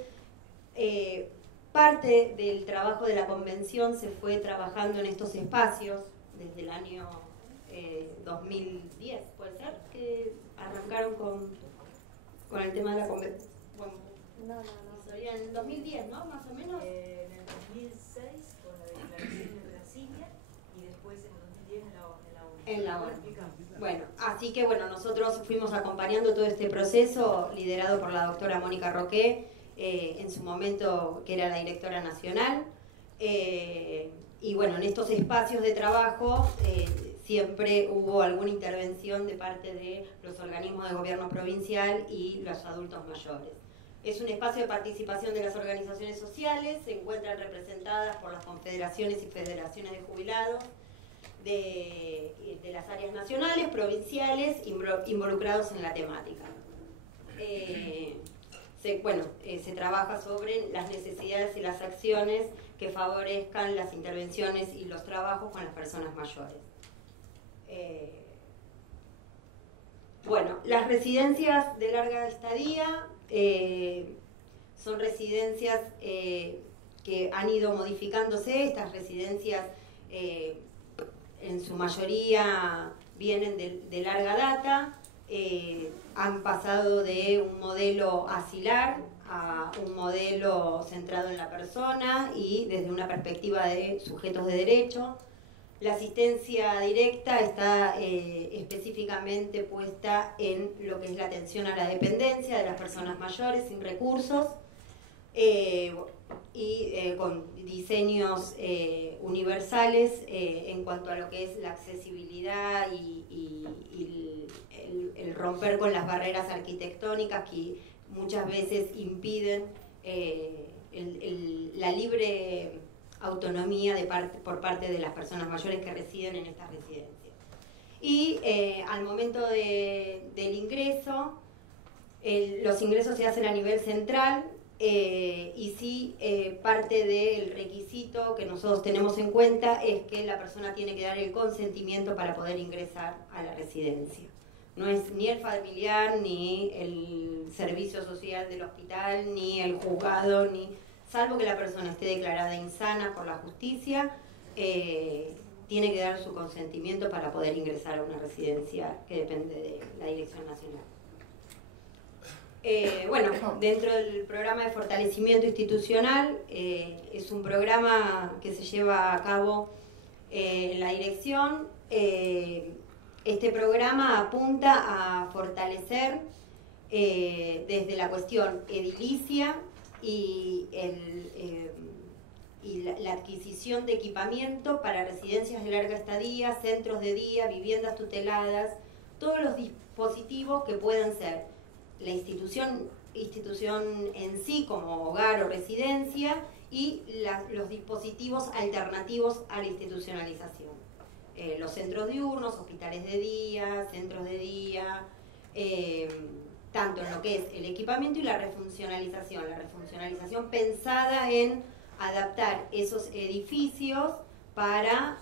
Parte del trabajo de la convención se fue trabajando en estos espacios desde el año 2010, ¿puede ser? Que arrancaron con el tema de la convención. Bueno, no. Sería en el 2010, ¿no? Más o menos. En el 2006 con la declaración de Brasilia y después en el 2010 en la ONU. Bueno, así que bueno, nosotros fuimos acompañando todo este proceso liderado por la doctora Mónica Roqué, en su momento que era la directora nacional. Y bueno, en estos espacios de trabajo siempre hubo alguna intervención de parte de los organismos de gobierno provincial y los adultos mayores. Es un espacio de participación de las organizaciones sociales, se encuentran representadas por las confederaciones y federaciones de jubilados de las áreas nacionales, provinciales, involucrados en la temática. Se trabaja sobre las necesidades y las acciones que favorezcan las intervenciones y los trabajos con las personas mayores. Bueno, las residencias de larga estadía son residencias que han ido modificándose. Estas residencias en su mayoría vienen de larga data, han pasado de un modelo asilar a un modelo centrado en la persona y desde una perspectiva de sujetos de derecho. La asistencia directa está específicamente puesta en lo que es la atención a la dependencia de las personas mayores sin recursos y con diseños universales en cuanto a lo que es la accesibilidad y el romper con las barreras arquitectónicas que muchas veces impiden la libre autonomía por parte de las personas mayores que residen en estas residencias. Y al momento del ingreso, los ingresos se hacen a nivel central y sí parte del requisito que nosotros tenemos en cuenta es que la persona tiene que dar el consentimiento para poder ingresar a la residencia. No es ni el familiar, ni el servicio social del hospital, ni el juzgado, salvo que la persona esté declarada insana por la justicia, tiene que dar su consentimiento para poder ingresar a una residencia que depende de la Dirección Nacional. Dentro del programa de fortalecimiento institucional, es un programa que se lleva a cabo en la dirección. Este programa apunta a fortalecer desde la cuestión edilicia y la adquisición de equipamiento para residencias de larga estadía, centros de día, viviendas tuteladas, todos los dispositivos que puedan ser la institución en sí como hogar o residencia y los dispositivos alternativos a la institucionalización. Los centros diurnos, hospitales de día, centros de día, tanto en lo que es el equipamiento y la refuncionalización. La refuncionalización pensada en adaptar esos edificios para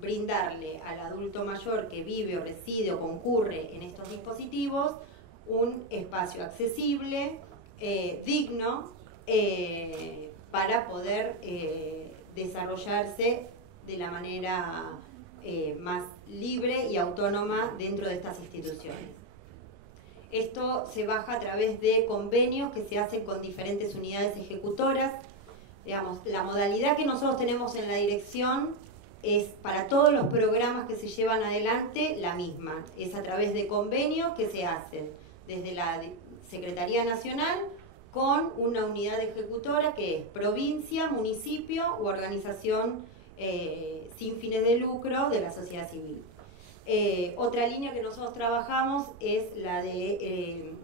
brindarle al adulto mayor que vive o reside o concurre en estos dispositivos un espacio accesible, digno, para poder desarrollarse de la manera más libre y autónoma dentro de estas instituciones. Esto se baja a través de convenios que se hacen con diferentes unidades ejecutoras. Digamos, la modalidad que nosotros tenemos en la dirección es para todos los programas que se llevan adelante la misma. Es a través de convenios que se hacen desde la Secretaría Nacional con una unidad ejecutora que es provincia, municipio u organización sin fines de lucro de la sociedad civil. Otra línea que nosotros trabajamos es la de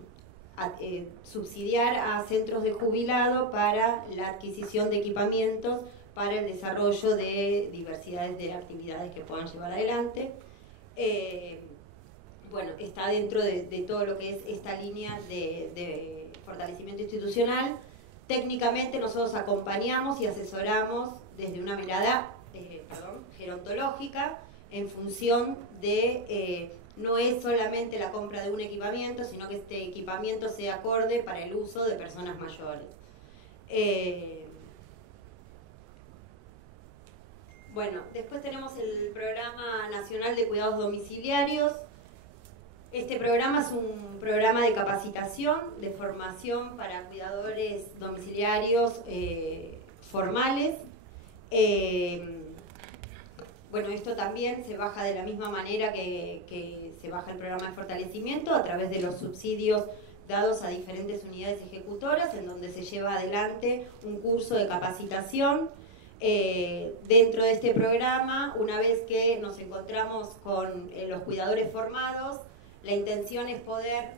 subsidiar a centros de jubilado para la adquisición de equipamientos para el desarrollo de diversidades de actividades que puedan llevar adelante. Bueno, está dentro de todo lo que es esta línea de fortalecimiento institucional. Técnicamente nosotros acompañamos y asesoramos desde una mirada gerontológica en función de, no es solamente la compra de un equipamiento, sino que este equipamiento sea acorde para el uso de personas mayores. Bueno, después tenemos el Programa Nacional de Cuidados Domiciliarios. Este programa es un programa de capacitación, de formación para cuidadores domiciliarios formales. Bueno, esto también se baja de la misma manera que se baja el programa de fortalecimiento a través de los subsidios dados a diferentes unidades ejecutoras, en donde se lleva adelante un curso de capacitación. Dentro de este programa, una vez que nos encontramos con los cuidadores formados, la intención es poder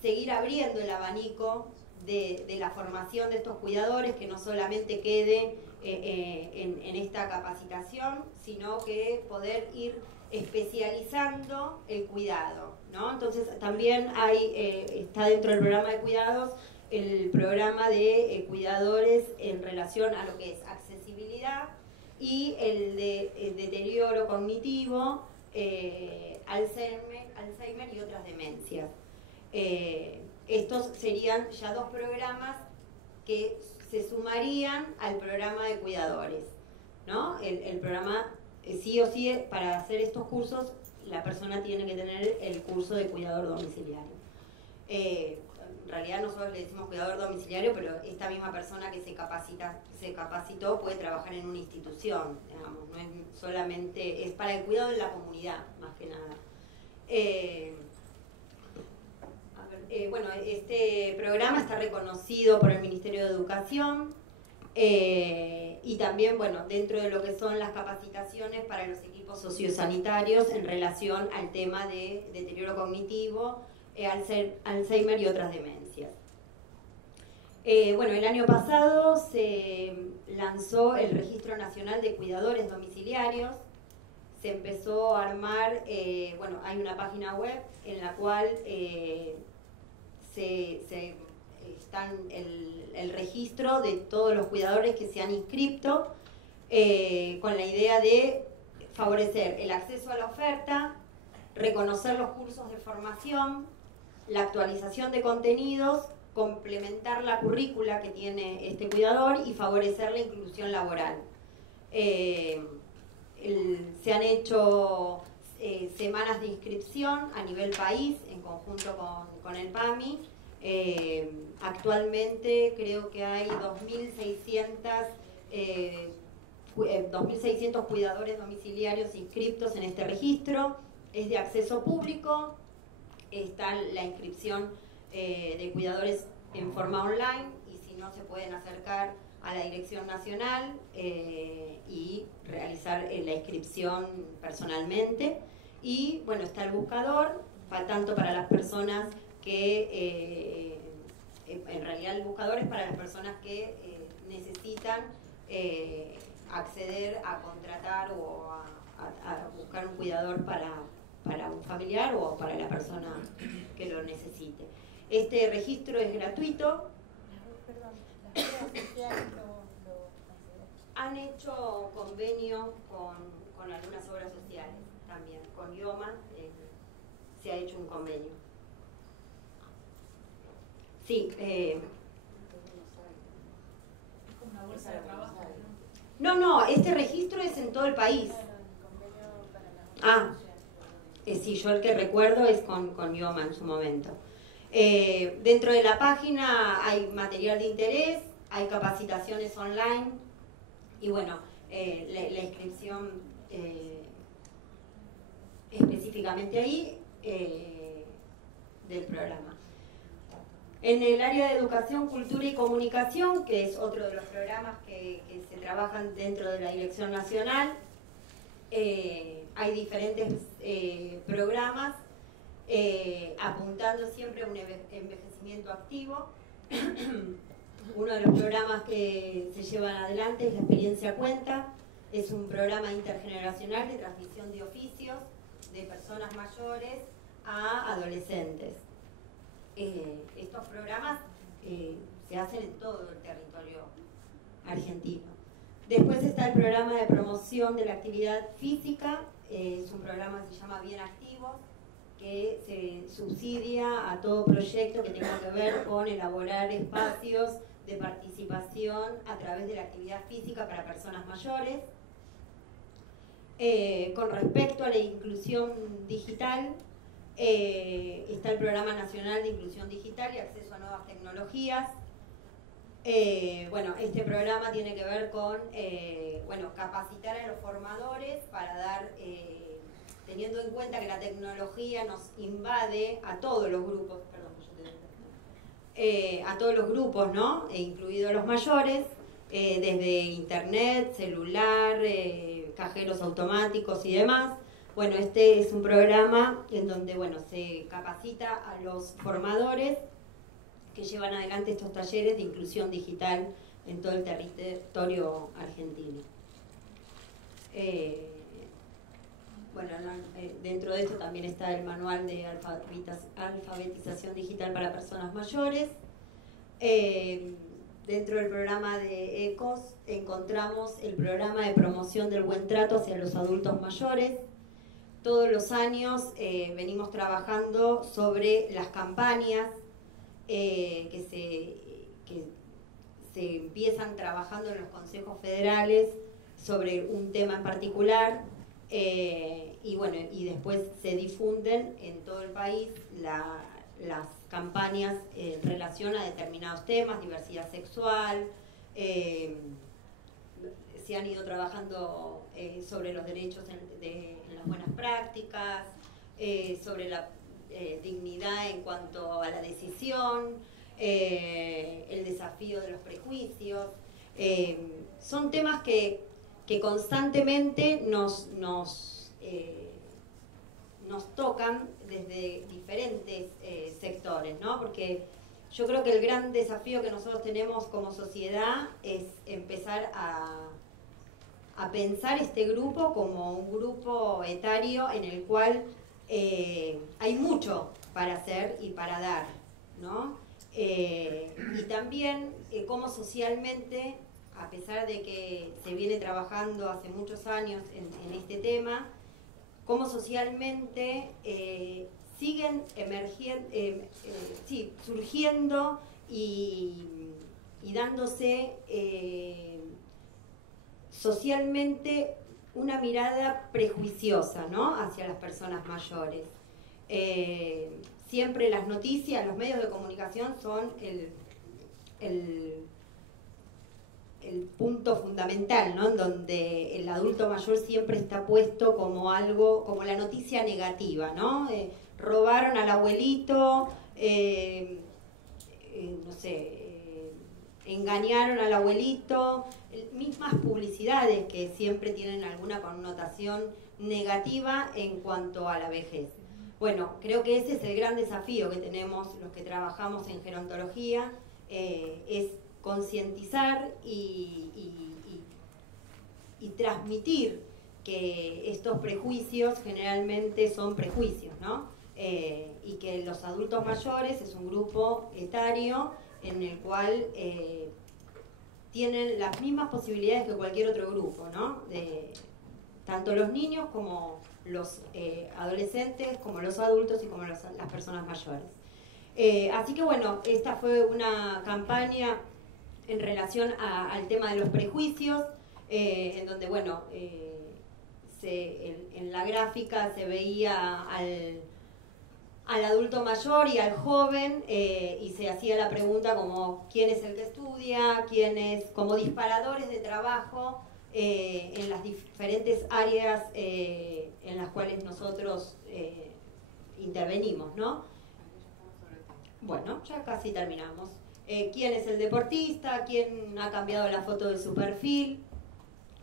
seguir abriendo el abanico de la formación de estos cuidadores, que no solamente quede en esta capacitación, sino que poder ir especializando el cuidado, ¿no? Entonces también está dentro del programa de cuidados el programa de cuidadores en relación a lo que es accesibilidad y el de deterioro cognitivo, Alzheimer y otras demencias. Estos serían ya dos programas que se sumarían al programa de cuidadores, ¿no? El programa, sí o sí, para hacer estos cursos, la persona tiene que tener el curso de cuidador domiciliario. En realidad nosotros le decimos cuidador domiciliario, pero esta misma persona que se capacitó puede trabajar en una institución, digamos, no es solamente, es para el cuidado de la comunidad, más que nada. Bueno, este programa está reconocido por el Ministerio de Educación y también, bueno, dentro de lo que son las capacitaciones para los equipos sociosanitarios en relación al tema de deterioro cognitivo, Alzheimer y otras demencias. Bueno, el año pasado se lanzó el Registro Nacional de Cuidadores Domiciliarios. Se empezó a armar, bueno, hay una página web en la cual está el registro de todos los cuidadores que se han inscrito, con la idea de favorecer el acceso a la oferta, reconocer los cursos de formación, la actualización de contenidos, complementar la currícula que tiene este cuidador y favorecer la inclusión laboral. Se han hecho semanas de inscripción a nivel país en conjunto con el PAMI. Actualmente creo que hay 2.600 cuidadores domiciliarios inscritos en este registro. Es de acceso público, está la inscripción de cuidadores en forma online, y si no, se pueden acercar a la Dirección Nacional y realizar la inscripción personalmente. Y bueno, está el buscador, tanto para las personas que, en realidad el buscador es para las personas que necesitan acceder a contratar o a buscar un cuidador para un familiar o para la persona que lo necesite. Este registro es gratuito. Perdón, ¿las obras sociales han hecho convenio con algunas obras sociales también? Con IOMA se ha hecho un convenio. Sí. Es como una bolsa de trabajo, ¿no? No, este registro es en todo el país. Claro, el convenio para la sí, yo el que recuerdo es con Mioma en su momento. Dentro de la página hay material de interés, hay capacitaciones online y bueno, la inscripción específicamente ahí del programa. En el área de educación, cultura y comunicación, que es otro de los programas que se trabajan dentro de la Dirección Nacional, hay diferentes programas apuntando siempre a un envejecimiento activo. Uno de los programas que se llevan adelante es la Experiencia Cuenta. Es un programa intergeneracional de transmisión de oficios de personas mayores a adolescentes. Estos programas se hacen en todo el territorio argentino. Después está el programa de promoción de la actividad física. Es un programa que se llama Bien Activos, que se subsidia a todo proyecto que tenga que ver con elaborar espacios de participación a través de la actividad física para personas mayores. Con respecto a la inclusión digital, está el Programa Nacional de Inclusión Digital y Acceso a Nuevas Tecnologías. Bueno, este programa tiene que ver con capacitar a los formadores para dar, teniendo en cuenta que la tecnología nos invade a todos los grupos, a todos los grupos, ¿no? Incluidos los mayores, desde internet, celular, cajeros automáticos y demás. Bueno, este es un programa en donde, bueno, se capacita a los formadores que llevan adelante estos talleres de inclusión digital en todo el territorio argentino. Dentro de esto también está el manual de alfabetización digital para personas mayores. Dentro del programa de ECOS encontramos el programa de promoción del buen trato hacia los adultos mayores. Todos los años venimos trabajando sobre las campañas que se empiezan trabajando en los consejos federales sobre un tema en particular y después se difunden en todo el país las campañas en relación a determinados temas, diversidad sexual. Se han ido trabajando sobre los derechos en las buenas prácticas, sobre la dignidad en cuanto a la decisión, el desafío de los prejuicios. Son temas que constantemente nos tocan desde diferentes sectores, ¿no? Porque yo creo que el gran desafío que nosotros tenemos como sociedad es empezar a pensar este grupo como un grupo etario en el cual hay mucho para hacer y para dar, ¿no? Y también cómo socialmente, a pesar de que se viene trabajando hace muchos años en este tema, cómo socialmente siguen surgiendo y dándose socialmente una mirada prejuiciosa, ¿no?, hacia las personas mayores. Siempre las noticias, los medios de comunicación son el punto fundamental, ¿no?, en donde el adulto mayor siempre está puesto como algo, como la noticia negativa, ¿no? Robaron al abuelito, engañaron al abuelito, mismas publicidades que siempre tienen alguna connotación negativa en cuanto a la vejez. Bueno, creo que ese es el gran desafío que tenemos los que trabajamos en gerontología, es concientizar y transmitir que estos prejuicios generalmente son prejuicios, ¿no? Y que los adultos mayores es un grupo etario en el cual tienen las mismas posibilidades que cualquier otro grupo, ¿no? Tanto los niños como los adolescentes, como los adultos y como las personas mayores. Así que bueno, esta fue una campaña en relación al tema de los prejuicios, en donde bueno, en la gráfica se veía al adulto mayor y al joven, y se hacía la pregunta como quién es el que estudia, quién es, como disparadores de trabajo en las diferentes áreas en las cuales nosotros intervenimos, ¿no? Bueno, ya casi terminamos. ¿Quién es el deportista? ¿Quién ha cambiado la foto de su perfil?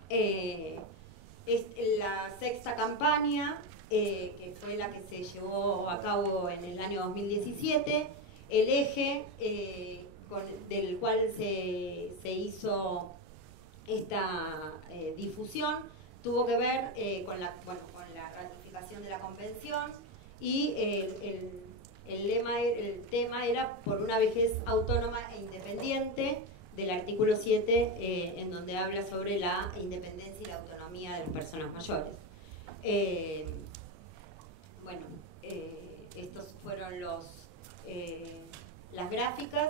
Es la sexta campaña, que fue la que se llevó a cabo en el año 2017, el eje del cual se hizo esta difusión tuvo que ver con la ratificación de la convención, y el tema era por una vejez autónoma e independiente, del artículo 7, en donde habla sobre la independencia y la autonomía de las personas mayores. Estos fueron las gráficas,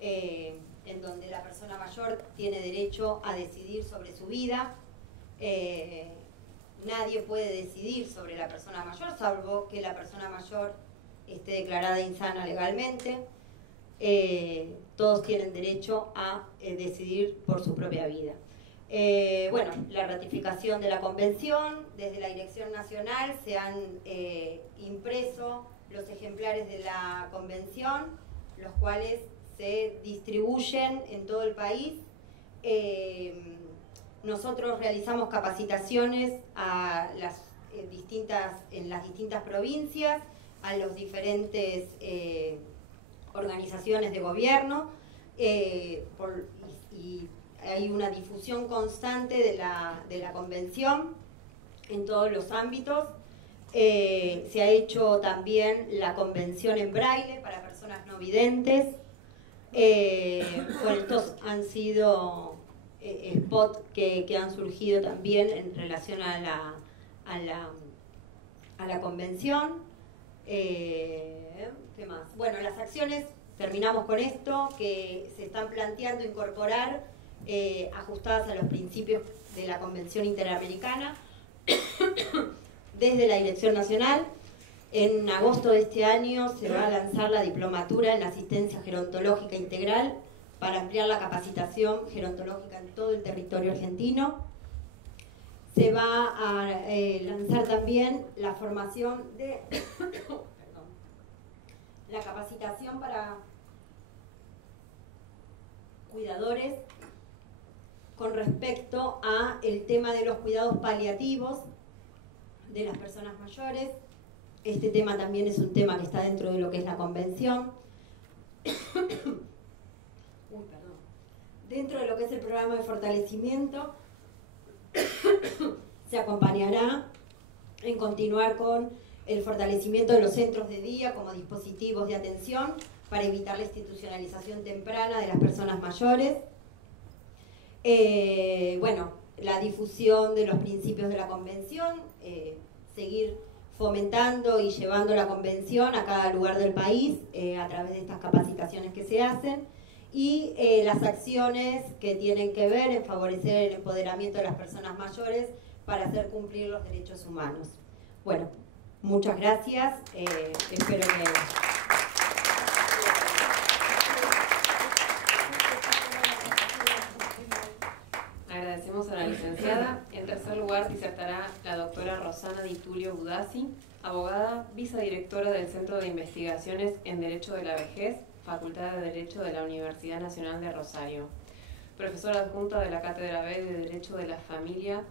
en donde la persona mayor tiene derecho a decidir sobre su vida. Nadie puede decidir sobre la persona mayor, salvo que la persona mayor esté declarada insana legalmente. Todos tienen derecho a decidir por su propia vida. La ratificación de la convención, desde la Dirección Nacional se han impreso los ejemplares de la convención, los cuales se distribuyen en todo el país. Nosotros realizamos capacitaciones en las distintas provincias, a los diferentes organizaciones de gobierno, y hay una difusión constante de la convención en todos los ámbitos. Se ha hecho también la convención en braille para personas no videntes. Estos han sido spots que han surgido también en relación a la convención. ¿Qué más? Bueno, las acciones, terminamos con esto, que se están planteando incorporar, ajustadas a los principios de la Convención Interamericana, desde la Dirección Nacional. En agosto de este año se va a lanzar la diplomatura en asistencia gerontológica integral para ampliar la capacitación gerontológica en todo el territorio argentino. Se va a lanzar también la formación de la capacitación para cuidadores con respecto a el tema de los cuidados paliativos de las personas mayores. Este tema también es un tema que está dentro de lo que es la convención. Dentro de lo que es el programa de fortalecimiento, se acompañará en continuar con el fortalecimiento de los centros de día como dispositivos de atención para evitar la institucionalización temprana de las personas mayores. La difusión de los principios de la convención, seguir fomentando y llevando la convención a cada lugar del país a través de estas capacitaciones que se hacen, y las acciones que tienen que ver en favorecer el empoderamiento de las personas mayores para hacer cumplir los derechos humanos. Bueno, muchas gracias. Espero que... Agradecemos a la licenciada. En tercer lugar disertará la doctora Rosana Di Tulio Budassi, abogada, vicedirectora del Centro de Investigaciones en Derecho de la Vejez, Facultad de Derecho de la Universidad Nacional de Rosario, profesora adjunta de la Cátedra B de Derecho de la Familia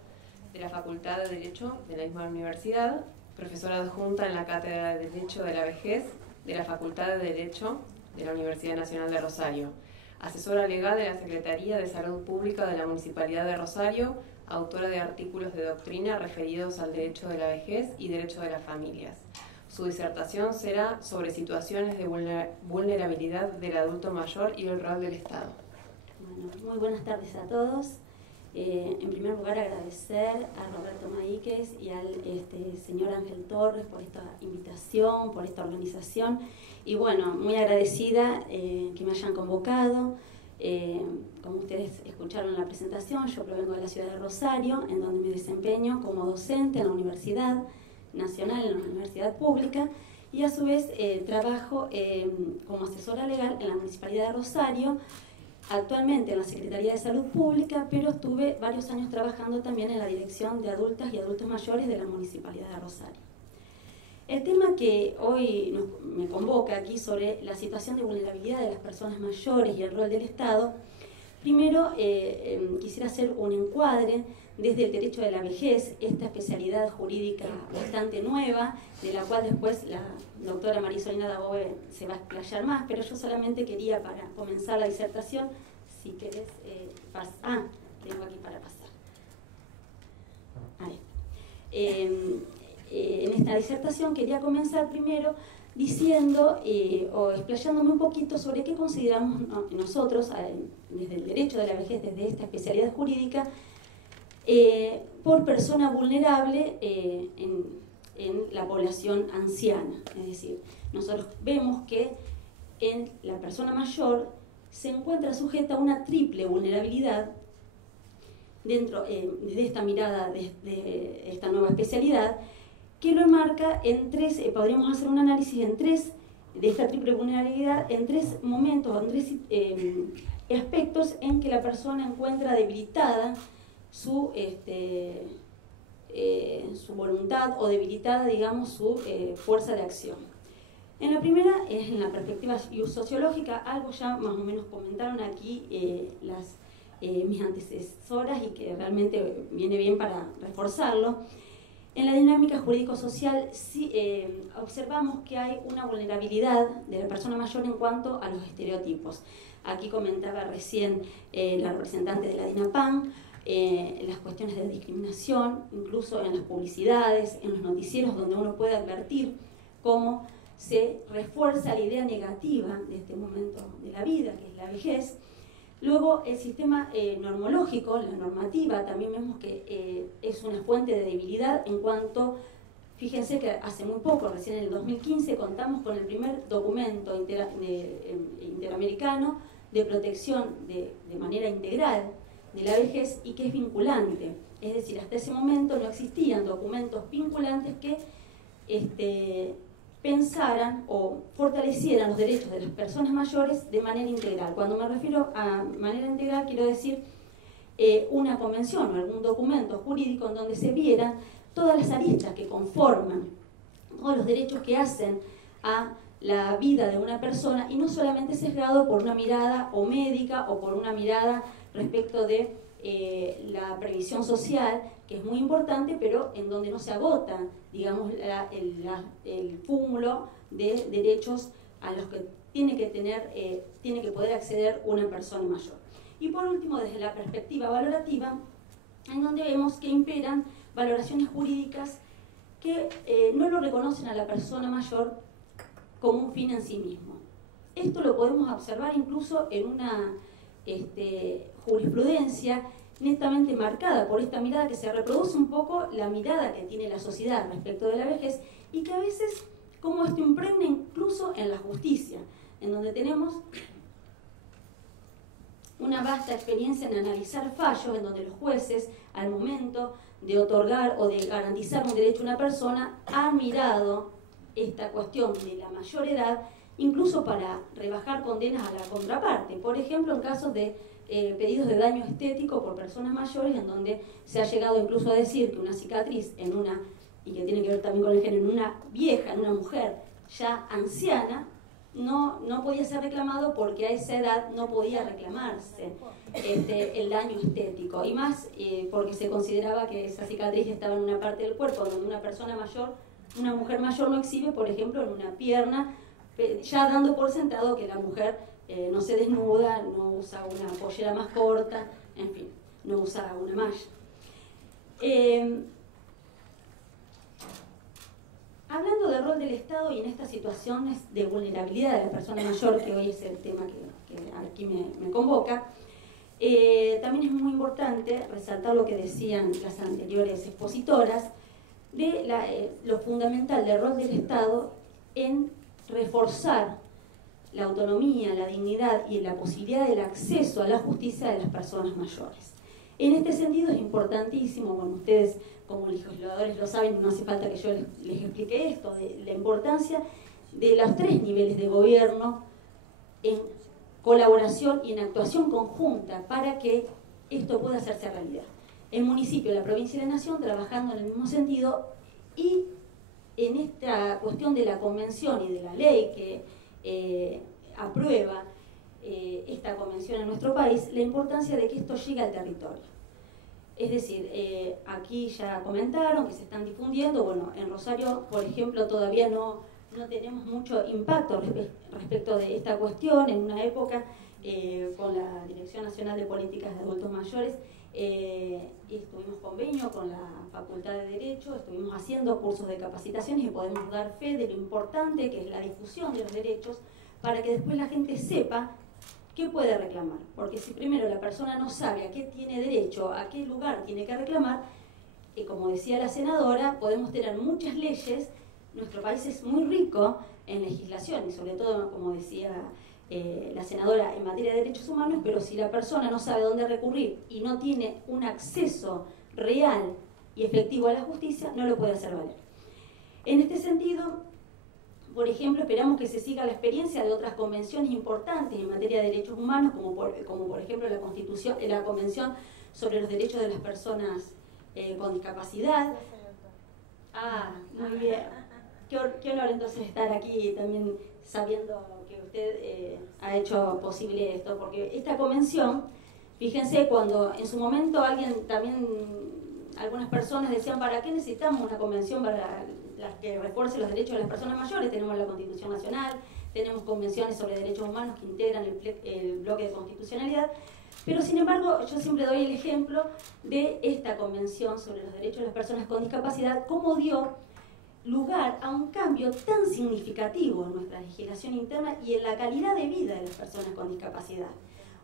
de la Facultad de Derecho de la misma universidad, profesora adjunta en la Cátedra de Derecho de la Vejez de la Facultad de Derecho de la Universidad Nacional de Rosario, asesora legal de la Secretaría de Salud Pública de la Municipalidad de Rosario, autora de artículos de doctrina referidos al derecho de la vejez y derecho de las familias. Su disertación será sobre situaciones de vulnerabilidad del adulto mayor y el rol del Estado. Bueno, muy buenas tardes a todos. En primer lugar, agradecer a Roberto Maíquez y al señor Ángel Torres por esta invitación, por esta organización. Y bueno, muy agradecida que me hayan convocado. Como ustedes escucharon en la presentación, yo provengo de la ciudad de Rosario, en donde me desempeño como docente en la Universidad Nacional, en la Universidad Pública, y a su vez trabajo como asesora legal en la Municipalidad de Rosario, actualmente en la Secretaría de Salud Pública, pero estuve varios años trabajando también en la Dirección de Adultas y Adultos Mayores de la Municipalidad de Rosario. El tema que hoy me convoca aquí sobre la situación de vulnerabilidad de las personas mayores y el rol del Estado, primero quisiera hacer un encuadre desde el derecho de la vejez, esta especialidad jurídica bastante nueva, de la cual después la doctora Marisolina Dabove se va a explayar más, pero yo solamente quería, para comenzar la disertación, si querés, tengo aquí para pasar. Ahí. En esta disertación quería comenzar primero diciendo o explayándome un poquito sobre qué consideramos nosotros, desde el derecho de la vejez, desde esta especialidad jurídica, por persona vulnerable en la población anciana. Es decir, nosotros vemos que en la persona mayor se encuentra sujeta a una triple vulnerabilidad dentro de esta mirada, de esta nueva especialidad, que lo enmarca en tres, podríamos hacer un análisis de esta triple vulnerabilidad en tres momentos, en tres aspectos en que la persona encuentra debilitada su voluntad o debilitada, digamos, su fuerza de acción. En la primera es en la perspectiva sociológica, algo ya más o menos comentaron aquí mis antecesoras y que realmente viene bien para reforzarlo. En la dinámica jurídico-social sí, observamos que hay una vulnerabilidad de la persona mayor en cuanto a los estereotipos. Aquí comentaba recién la representante de la DINAPAN, las cuestiones de discriminación, incluso en las publicidades, en los noticieros, donde uno puede advertir cómo se refuerza la idea negativa de este momento de la vida, que es la vejez. Luego, el sistema normológico, la normativa, también vemos que es una fuente de debilidad en cuanto, fíjense que hace muy poco, recién en el 2015, contamos con el primer documento interamericano de protección de manera integral de la vejez y que es vinculante. Es decir, hasta ese momento no existían documentos vinculantes que pensaran o fortalecieran los derechos de las personas mayores de manera integral. Cuando me refiero a manera integral, quiero decir una convención o algún documento jurídico en donde se vieran todas las aristas que conforman todos los derechos que hacen a la vida de una persona y no solamente sesgado por una mirada o médica o por una mirada respecto de la previsión social, que es muy importante, pero en donde no se agota, digamos, el cúmulo de derechos a los que tiene que poder acceder una persona mayor. Y por último, desde la perspectiva valorativa, en donde vemos que imperan valoraciones jurídicas que no lo reconocen a la persona mayor como un fin en sí mismo. Esto lo podemos observar incluso en una jurisprudencia netamente marcada por esta mirada que se reproduce un poco la mirada que tiene la sociedad respecto de la vejez y que a veces como esto impregna incluso en la justicia, en donde tenemos una vasta experiencia en analizar fallos, en donde los jueces al momento de otorgar o de garantizar un derecho a una persona han mirado esta cuestión de la mayor edad incluso para rebajar condenas a la contraparte. Por ejemplo, en casos de pedidos de daño estético por personas mayores, en donde se ha llegado incluso a decir que una cicatriz en una, y que tiene que ver también con el género, en una vieja, en una mujer ya anciana, no podía ser reclamado porque a esa edad no podía reclamarse el daño estético. Y más porque se consideraba que esa cicatriz estaba en una parte del cuerpo donde una persona mayor, una mujer mayor no exhibe, por ejemplo, en una pierna, ya dando por sentado que la mujer no se desnuda, no usa una pollera más corta, en fin, no usa una malla. Hablando del rol del Estado y en estas situaciones de vulnerabilidad de la persona mayor, que hoy es el tema que aquí me convoca, también es muy importante resaltar lo que decían las anteriores expositoras de lo fundamental del rol del Estado en reforzar la autonomía, la dignidad y la posibilidad del acceso a la justicia de las personas mayores. En este sentido es importantísimo, bueno, ustedes como legisladores lo saben, no hace falta que yo les explique esto, de la importancia de los 3 niveles de gobierno en colaboración y en actuación conjunta para que esto pueda hacerse realidad. El municipio, la provincia y la nación trabajando en el mismo sentido, y en esta cuestión de la convención y de la ley que aprueba esta convención en nuestro país, la importancia de que esto llegue al territorio. Es decir, aquí ya comentaron que se están difundiendo, bueno, en Rosario, por ejemplo, todavía no tenemos mucho impacto respecto de esta cuestión. En una época, con la Dirección Nacional de Políticas de Adultos Mayores, estuvimos convenio con la Facultad de Derecho, estuvimos haciendo cursos de capacitaciones y podemos dar fe de lo importante que es la difusión de los derechos para que después la gente sepa qué puede reclamar. Porque si primero la persona no sabe a qué tiene derecho, a qué lugar tiene que reclamar, como decía la senadora, podemos tener muchas leyes. Nuestro país es muy rico en legislación y sobre todo, como decía la senadora, en materia de derechos humanos, pero si la persona no sabe dónde recurrir y no tiene un acceso real y efectivo a la justicia, no lo puede hacer valer. En este sentido, por ejemplo, esperamos que se siga la experiencia de otras convenciones importantes en materia de derechos humanos, como por ejemplo la Convención sobre los Derechos de las Personas con Discapacidad. Muy bien. Qué honor entonces estar aquí también sabiendo que usted ha hecho posible esto, porque esta convención, fíjense, cuando en su momento algunas personas decían, ¿para qué necesitamos una convención para las que refuerce los derechos de las personas mayores? Tenemos la Constitución Nacional, tenemos convenciones sobre derechos humanos que integran el bloque de constitucionalidad, pero sin embargo yo siempre doy el ejemplo de esta convención sobre los derechos de las personas con discapacidad, cómo dio lugar a un cambio tan significativo en nuestra legislación interna y en la calidad de vida de las personas con discapacidad.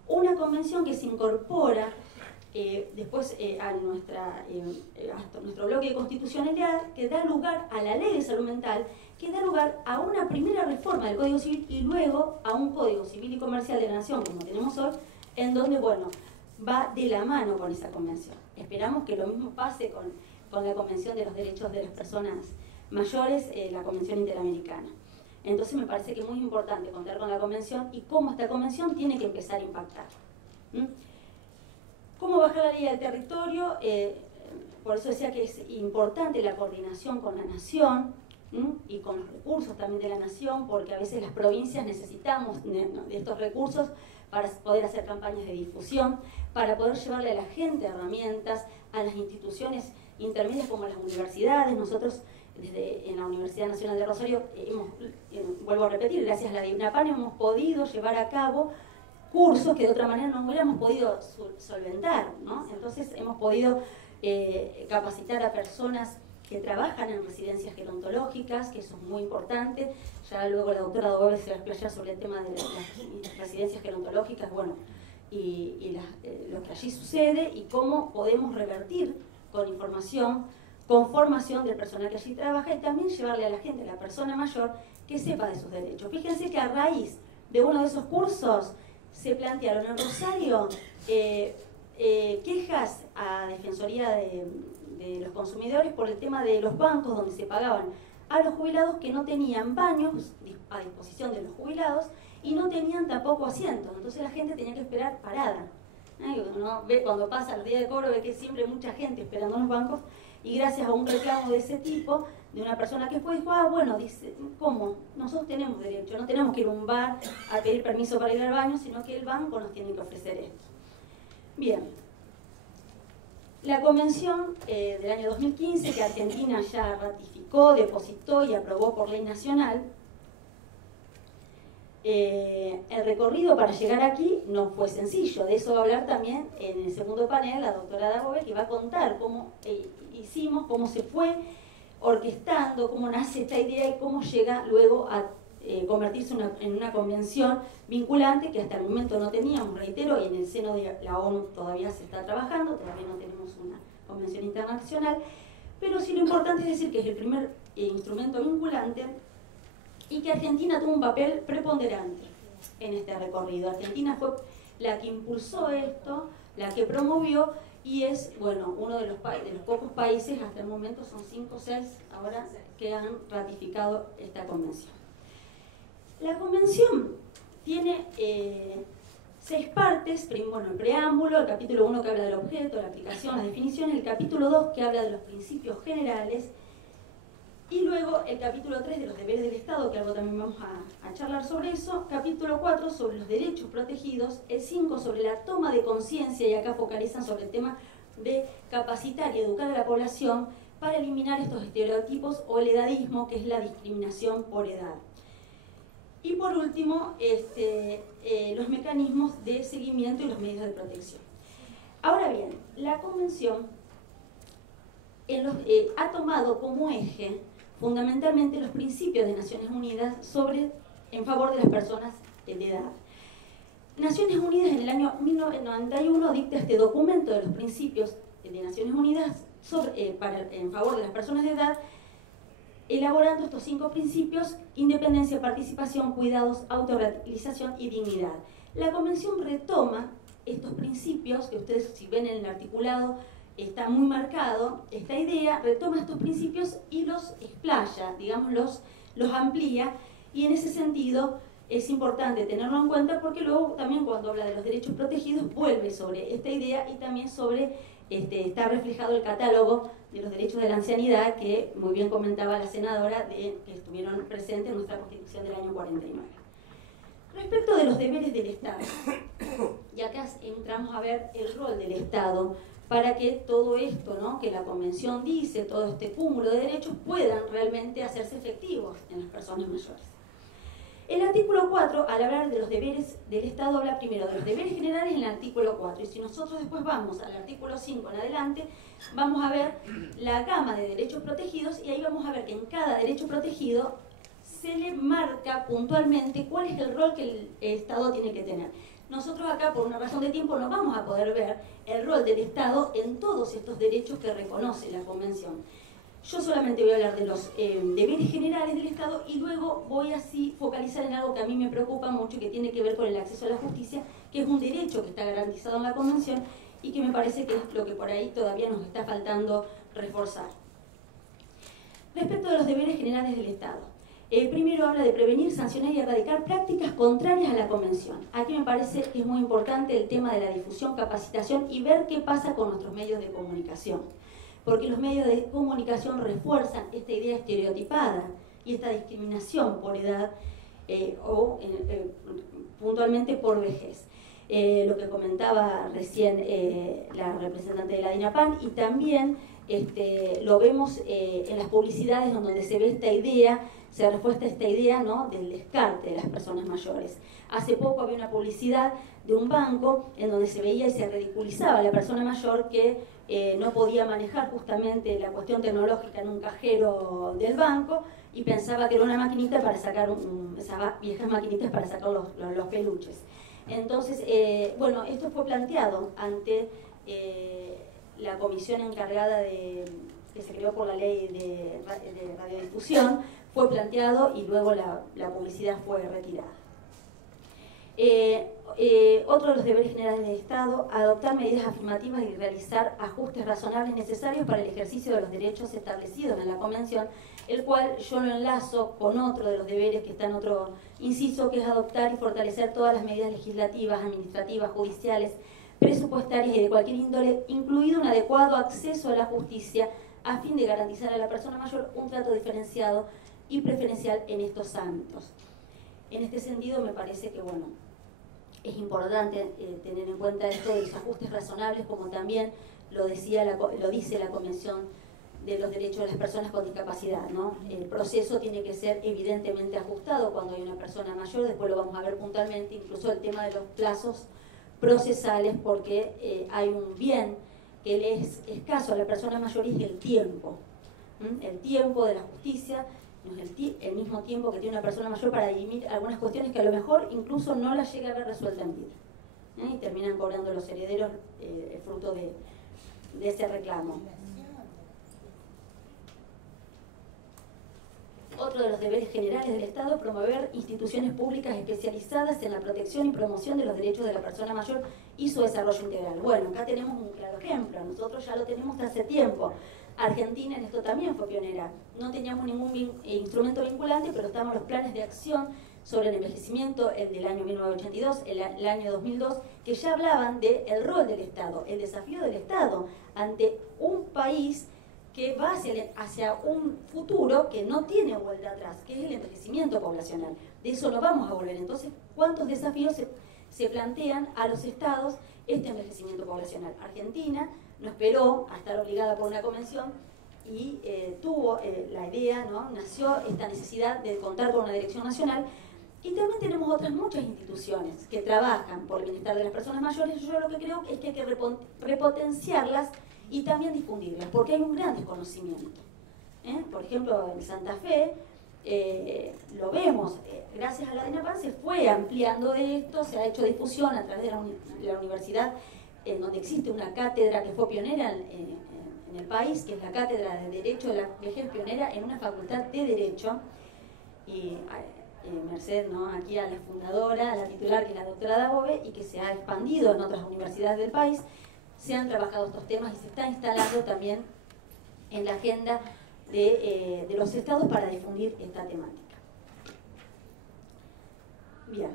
Una convención que se incorpora después a nuestro bloque de constitucionalidad, que da lugar a la Ley de Salud Mental, que da lugar a una primera reforma del Código Civil y luego a un Código Civil y Comercial de la Nación, como tenemos hoy, en donde, bueno, va de la mano con esa convención. Esperamos que lo mismo pase con la Convención de los Derechos de las Personas Mayores, la Convención Interamericana. Entonces me parece que es muy importante contar con la convención y cómo esta convención tiene que empezar a impactar. ¿Cómo bajar la ley al territorio? Por eso decía que es importante la coordinación con la nación y con los recursos también de la nación, porque a veces las provincias necesitamos de estos recursos para poder hacer campañas de difusión, para poder llevarle a la gente herramientas, a las instituciones intermedias como las universidades. Nosotros en la Universidad Nacional de Rosario, vuelvo a repetir, gracias a la DIVNAPAN hemos podido llevar a cabo cursos que de otra manera no hubiéramos podido solventar, ¿no? Entonces hemos podido capacitar a personas que trabajan en residencias gerontológicas, que eso es muy importante. Ya luego la doctora Dobe se va a explayar sobre el tema de las residencias gerontológicas, bueno, y lo que allí sucede y cómo podemos revertir con información, con formación del personal que allí trabaja y también llevarle a la gente, a la persona mayor, que sepa de sus derechos. Fíjense que a raíz de uno de esos cursos se plantearon en Rosario quejas a Defensoría de los Consumidores por el tema de los bancos donde se pagaban a los jubilados que no tenían baños a disposición de los jubilados y no tenían tampoco asientos. Entonces la gente tenía que esperar parada. Uno ve cuando pasa el día de cobro, ve que siempre hay mucha gente esperando en los bancos y gracias a un reclamo de ese tipo, de una persona que fue, dijo, bueno, dice, ¿cómo? Nosotros tenemos derecho, no tenemos que ir a un bar a pedir permiso para ir al baño, sino que el banco nos tiene que ofrecer esto. Bien. La convención del año 2015, que Argentina ya ratificó, depositó y aprobó por ley nacional, el recorrido para llegar aquí no fue sencillo. De eso va a hablar también en el segundo panel la doctora Dagobe, que va a contar cómo hicimos, cómo se fue orquestando, cómo nace esta idea y cómo llega luego a convertirse en una convención vinculante que hasta el momento no teníamos, reitero, y en el seno de la ONU todavía se está trabajando, todavía no tenemos una convención internacional, pero sí lo importante es decir que es el primer instrumento vinculante y que Argentina tuvo un papel preponderante en este recorrido. Argentina fue la que impulsó esto, la que promovió, y es, bueno, uno de los pocos países, hasta el momento son 5 o 6 ahora, que han ratificado esta convención. La convención tiene 6 partes, bueno, el preámbulo, el capítulo 1 que habla del objeto, la aplicación, las definiciones, el capítulo 2 que habla de los principios generales, y luego el capítulo 3 de los deberes del Estado, que algo también vamos a charlar sobre eso, capítulo 4 sobre los derechos protegidos, el 5 sobre la toma de conciencia, y acá focalizan sobre el tema de capacitar y educar a la población para eliminar estos estereotipos o el edadismo, que es la discriminación por edad. Y por último, los mecanismos de seguimiento y los medios de protección. Ahora bien, la Convención ha tomado como eje fundamentalmente los principios de Naciones Unidas en favor de las personas de edad. Naciones Unidas en el año 1991 dicta este documento de los principios de Naciones Unidas en favor de las personas de edad, elaborando estos 5 principios: independencia, participación, cuidados, autorrealización y dignidad. La Convención retoma estos principios, que ustedes, si ven en el articulado, está muy marcado esta idea, retoma estos principios y los explaya, digamos, los amplía, y en ese sentido es importante tenerlo en cuenta, porque luego también cuando habla de los derechos protegidos vuelve sobre esta idea, y también sobre, está reflejado el catálogo de los derechos de la ancianidad, que muy bien comentaba la senadora, que estuvieron presentes en nuestra Constitución del año 49. Respecto de los deberes del Estado, y acá entramos a ver el rol del Estado para que todo esto, ¿no?, que la Convención dice, todo este cúmulo de derechos, puedan realmente hacerse efectivos en las personas mayores. El artículo 4, al hablar de los deberes del Estado, habla primero de los deberes generales en el artículo 4, y si nosotros después vamos al artículo 5 en adelante, vamos a ver la gama de derechos protegidos, y ahí vamos a ver que en cada derecho protegido se le marca puntualmente cuál es el rol que el Estado tiene que tener. Nosotros acá, por una razón de tiempo, no vamos a poder ver el rol del Estado en todos estos derechos que reconoce la Convención. Yo solamente voy a hablar de los deberes generales del Estado, y luego voy así focalizar en algo que a mí me preocupa mucho y que tiene que ver con el acceso a la justicia, que es un derecho que está garantizado en la Convención y que me parece que es lo que por ahí todavía nos está faltando reforzar. Respecto de los deberes generales del Estado, primero habla de prevenir, sancionar y erradicar prácticas contrarias a la Convención. Aquí me parece que es muy importante el tema de la difusión, capacitación y ver qué pasa con nuestros medios de comunicación. Porque los medios de comunicación refuerzan esta idea estereotipada y esta discriminación por edad puntualmente por vejez. Lo que comentaba recién la representante de la DINAPAN, y también lo vemos en las publicidades donde se ve esta idea, se refuerza esta idea, ¿no?, del descarte de las personas mayores. Hace poco había una publicidad de un banco en donde se veía y se ridiculizaba a la persona mayor que no podía manejar justamente la cuestión tecnológica en un cajero del banco, y pensaba que era una maquinita para sacar, esas viejas maquinitas para sacar los peluches. Entonces, bueno, esto fue planteado ante la comisión encargada que se creó por la ley de radiodifusión, fue planteado y luego la publicidad fue retirada. Otro de los deberes generales del Estado: adoptar medidas afirmativas y realizar ajustes razonables necesarios para el ejercicio de los derechos establecidos en la Convención, el cual yo lo enlazo con otro de los deberes que está en otro inciso, que es adoptar y fortalecer todas las medidas legislativas, administrativas, judiciales, presupuestarias y de cualquier índole, incluido un adecuado acceso a la justicia, a fin de garantizar a la persona mayor un trato diferenciado y preferencial en estos ámbitos. En este sentido, me parece que, bueno, es importante tener en cuenta esto de los ajustes razonables, como también lo dice la Convención de los Derechos de las Personas con Discapacidad, ¿no? El proceso tiene que ser evidentemente ajustado cuando hay una persona mayor, después lo vamos a ver puntualmente, incluso el tema de los plazos procesales, porque hay un bien que le es escaso a la persona mayor, y es el tiempo. El tiempo de la justicia no es el mismo tiempo que tiene una persona mayor para dirimir algunas cuestiones que a lo mejor incluso no las llega a ver resuelta en vida, y terminan cobrando los herederos el fruto de ese reclamo. otro de los deberes generales del Estado es promover instituciones públicas especializadas en la protección y promoción de los derechos de la persona mayor y su desarrollo integral. Bueno, acá tenemos un claro ejemplo, nosotros ya lo tenemos hace tiempo. Argentina en esto también fue pionera. No teníamos ningún instrumento vinculante, pero estaban los planes de acción sobre el envejecimiento, el del año 1982, el año 2002, que ya hablaban del rol del Estado, el desafío del Estado ante un país que va hacia un futuro que no tiene vuelta atrás, que es el envejecimiento poblacional. De eso no vamos a volver. Entonces, ¿cuántos desafíos se plantean a los estados este envejecimiento poblacional? Argentina no esperó a estar obligada por una convención y tuvo la idea, ¿no? Nació esta necesidad de contar con una dirección nacional. Y también tenemos otras muchas instituciones que trabajan por el bienestar de las personas mayores. Yo lo que creo es que hay que repotenciarlas y también difundirlas, porque hay un gran desconocimiento. Por ejemplo, en Santa Fe, lo vemos, gracias a la DINAPAN se fue ampliando esto, se ha hecho difusión a través de la universidad, en donde existe una cátedra que fue pionera en el país, que es la Cátedra de Derecho de la Vejez, pionera en una facultad de Derecho, y merced, ¿no?, aquí a la fundadora, a la titular, que es la doctora Dabove, y que se ha expandido en otras universidades del país. Se han trabajado estos temas y se está instalando también en la agenda de los estados para difundir esta temática. Bien.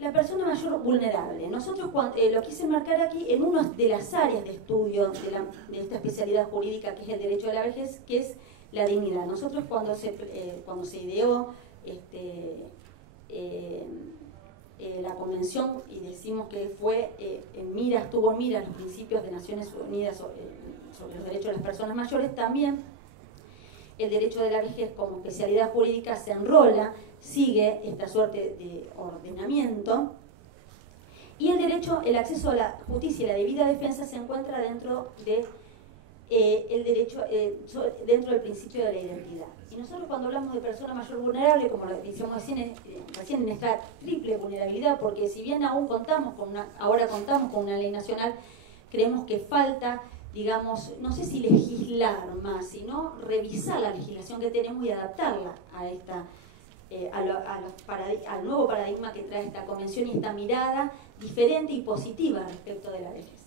La persona mayor vulnerable. Nosotros lo quise marcar aquí en una de las áreas de estudio de esta especialidad jurídica, que es el derecho de la vejez, que es la dignidad. Nosotros cuando se ideó la convención, y decimos que fue estuvo en mira los principios de Naciones Unidas sobre los derechos de las personas mayores, también el derecho de la vejez como especialidad jurídica se enrola, sigue esta suerte de ordenamiento, y el acceso a la justicia y la debida defensa se encuentra dentro de el derecho, dentro del principio de la identidad. Y nosotros cuando hablamos de persona mayor vulnerable, como lo decíamos recién en esta triple vulnerabilidad, porque si bien aún ahora contamos con una ley nacional, creemos que falta, digamos, no sé si legislar más, sino revisar la legislación que tenemos y adaptarla a esta, al nuevo paradigma que trae esta convención y esta mirada diferente y positiva respecto de la vejez.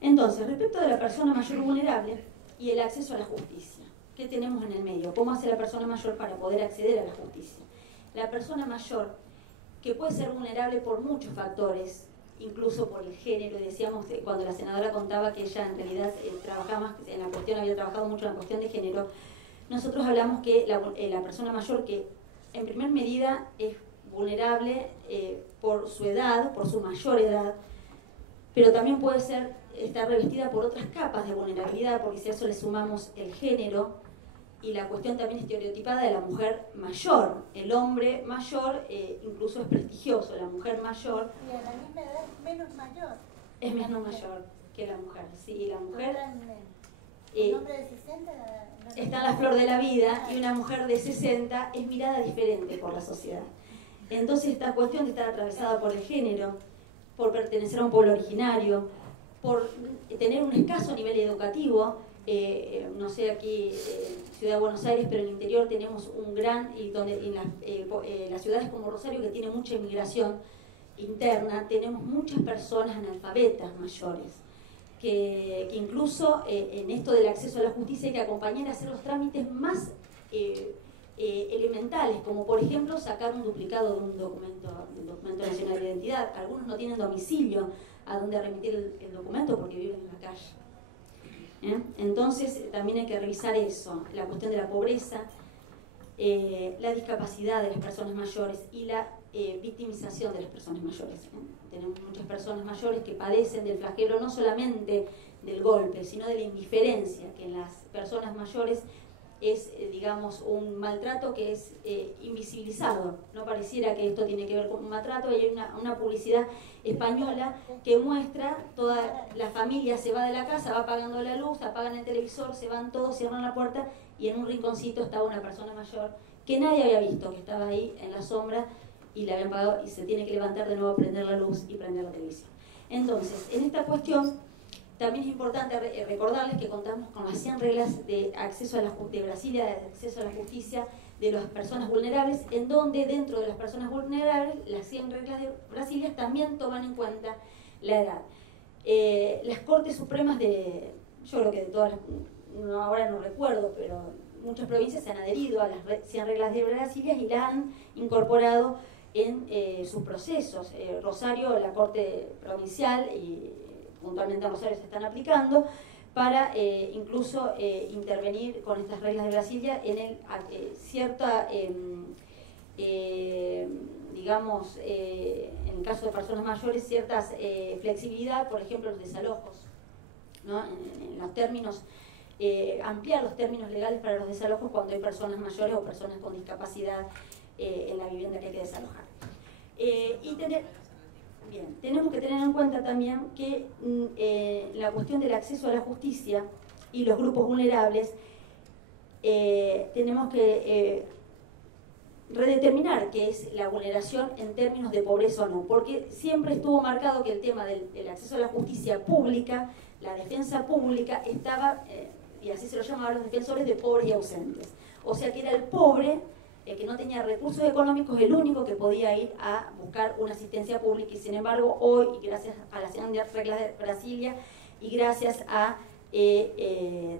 Entonces, respecto de la persona mayor vulnerable y el acceso a la justicia, ¿qué tenemos en el medio? ¿Cómo hace la persona mayor para poder acceder a la justicia? La persona mayor, que puede ser vulnerable por muchos factores, incluso por el género, y decíamos que cuando la senadora contaba que ella en realidad trabajaba más en la cuestión, había trabajado mucho en la cuestión de género, nosotros hablamos que la persona mayor, que en primer medida es vulnerable por su edad, por su mayor edad, pero también puede estar revestida por otras capas de vulnerabilidad, porque si a eso le sumamos el género y la cuestión también estereotipada de la mujer mayor. El hombre mayor incluso es prestigioso, la mujer mayor... Y a la misma edad menos mayor. Es menos mayor que la mujer, sí, la mujer... Un hombre de 60 está en la flor de la vida, y una mujer de 60 es mirada diferente por la sociedad. Entonces esta cuestión de estar atravesada por el género, por pertenecer a un pueblo originario, por tener un escaso nivel educativo, no sé, aquí Ciudad de Buenos Aires, pero en el interior tenemos un gran, y donde en las ciudades como Rosario, que tiene mucha inmigración interna, tenemos muchas personas analfabetas mayores, que incluso en esto del acceso a la justicia hay que acompañar a hacer los trámites más elementales, como por ejemplo sacar un duplicado de un documento nacional de identidad. Algunos no tienen domicilio a donde remitir el documento porque viven en la calle. Entonces también hay que revisar eso, la cuestión de la pobreza, la discapacidad de las personas mayores y la victimización de las personas mayores. Tenemos muchas personas mayores que padecen del flagelo no solamente del golpe, sino de la indiferencia, que en las personas mayores es, digamos, un maltrato que es invisibilizado. No pareciera que esto tiene que ver con un maltrato. Hay una publicidad española que muestra toda la familia se va de la casa, va apagando la luz, apagan el televisor, se van todos, cierran la puerta, y en un rinconcito estaba una persona mayor que nadie había visto, que estaba ahí en la sombra, y le habían pagado, y se tiene que levantar de nuevo, prender la luz y prender la televisión. Entonces, en esta cuestión También es importante recordarles que contamos con las 100 reglas de acceso a de Brasilia, de acceso a la justicia de las personas vulnerables, en donde dentro de las personas vulnerables, las 100 reglas de Brasilia también toman en cuenta la edad. Las Cortes Supremas yo creo que de todas, ahora no recuerdo, pero muchas provincias se han adherido a las 100 reglas de Brasilia y las han incorporado en sus procesos. Rosario, la Corte Provincial y puntualmente en Rosario se están aplicando para incluso intervenir con estas reglas de Brasilia en cierta, digamos, en el caso de personas mayores, cierta flexibilidad, por ejemplo, los desalojos, ¿no? En los términos, ampliar los términos legales para los desalojos cuando hay personas mayores o personas con discapacidad en la vivienda que hay que desalojar. Bien, tenemos que tener en cuenta también que la cuestión del acceso a la justicia y los grupos vulnerables, tenemos que redeterminar qué es la vulneración en términos de pobreza o no, porque siempre estuvo marcado que el tema del acceso a la justicia pública, la defensa pública, estaba, y así se lo llamaban los defensores, de pobres y ausentes. O sea que era el pobre, el que no tenía recursos económicos, el único que podía ir a buscar una asistencia pública, y sin embargo hoy, y gracias a las 100 reglas de Brasilia y gracias a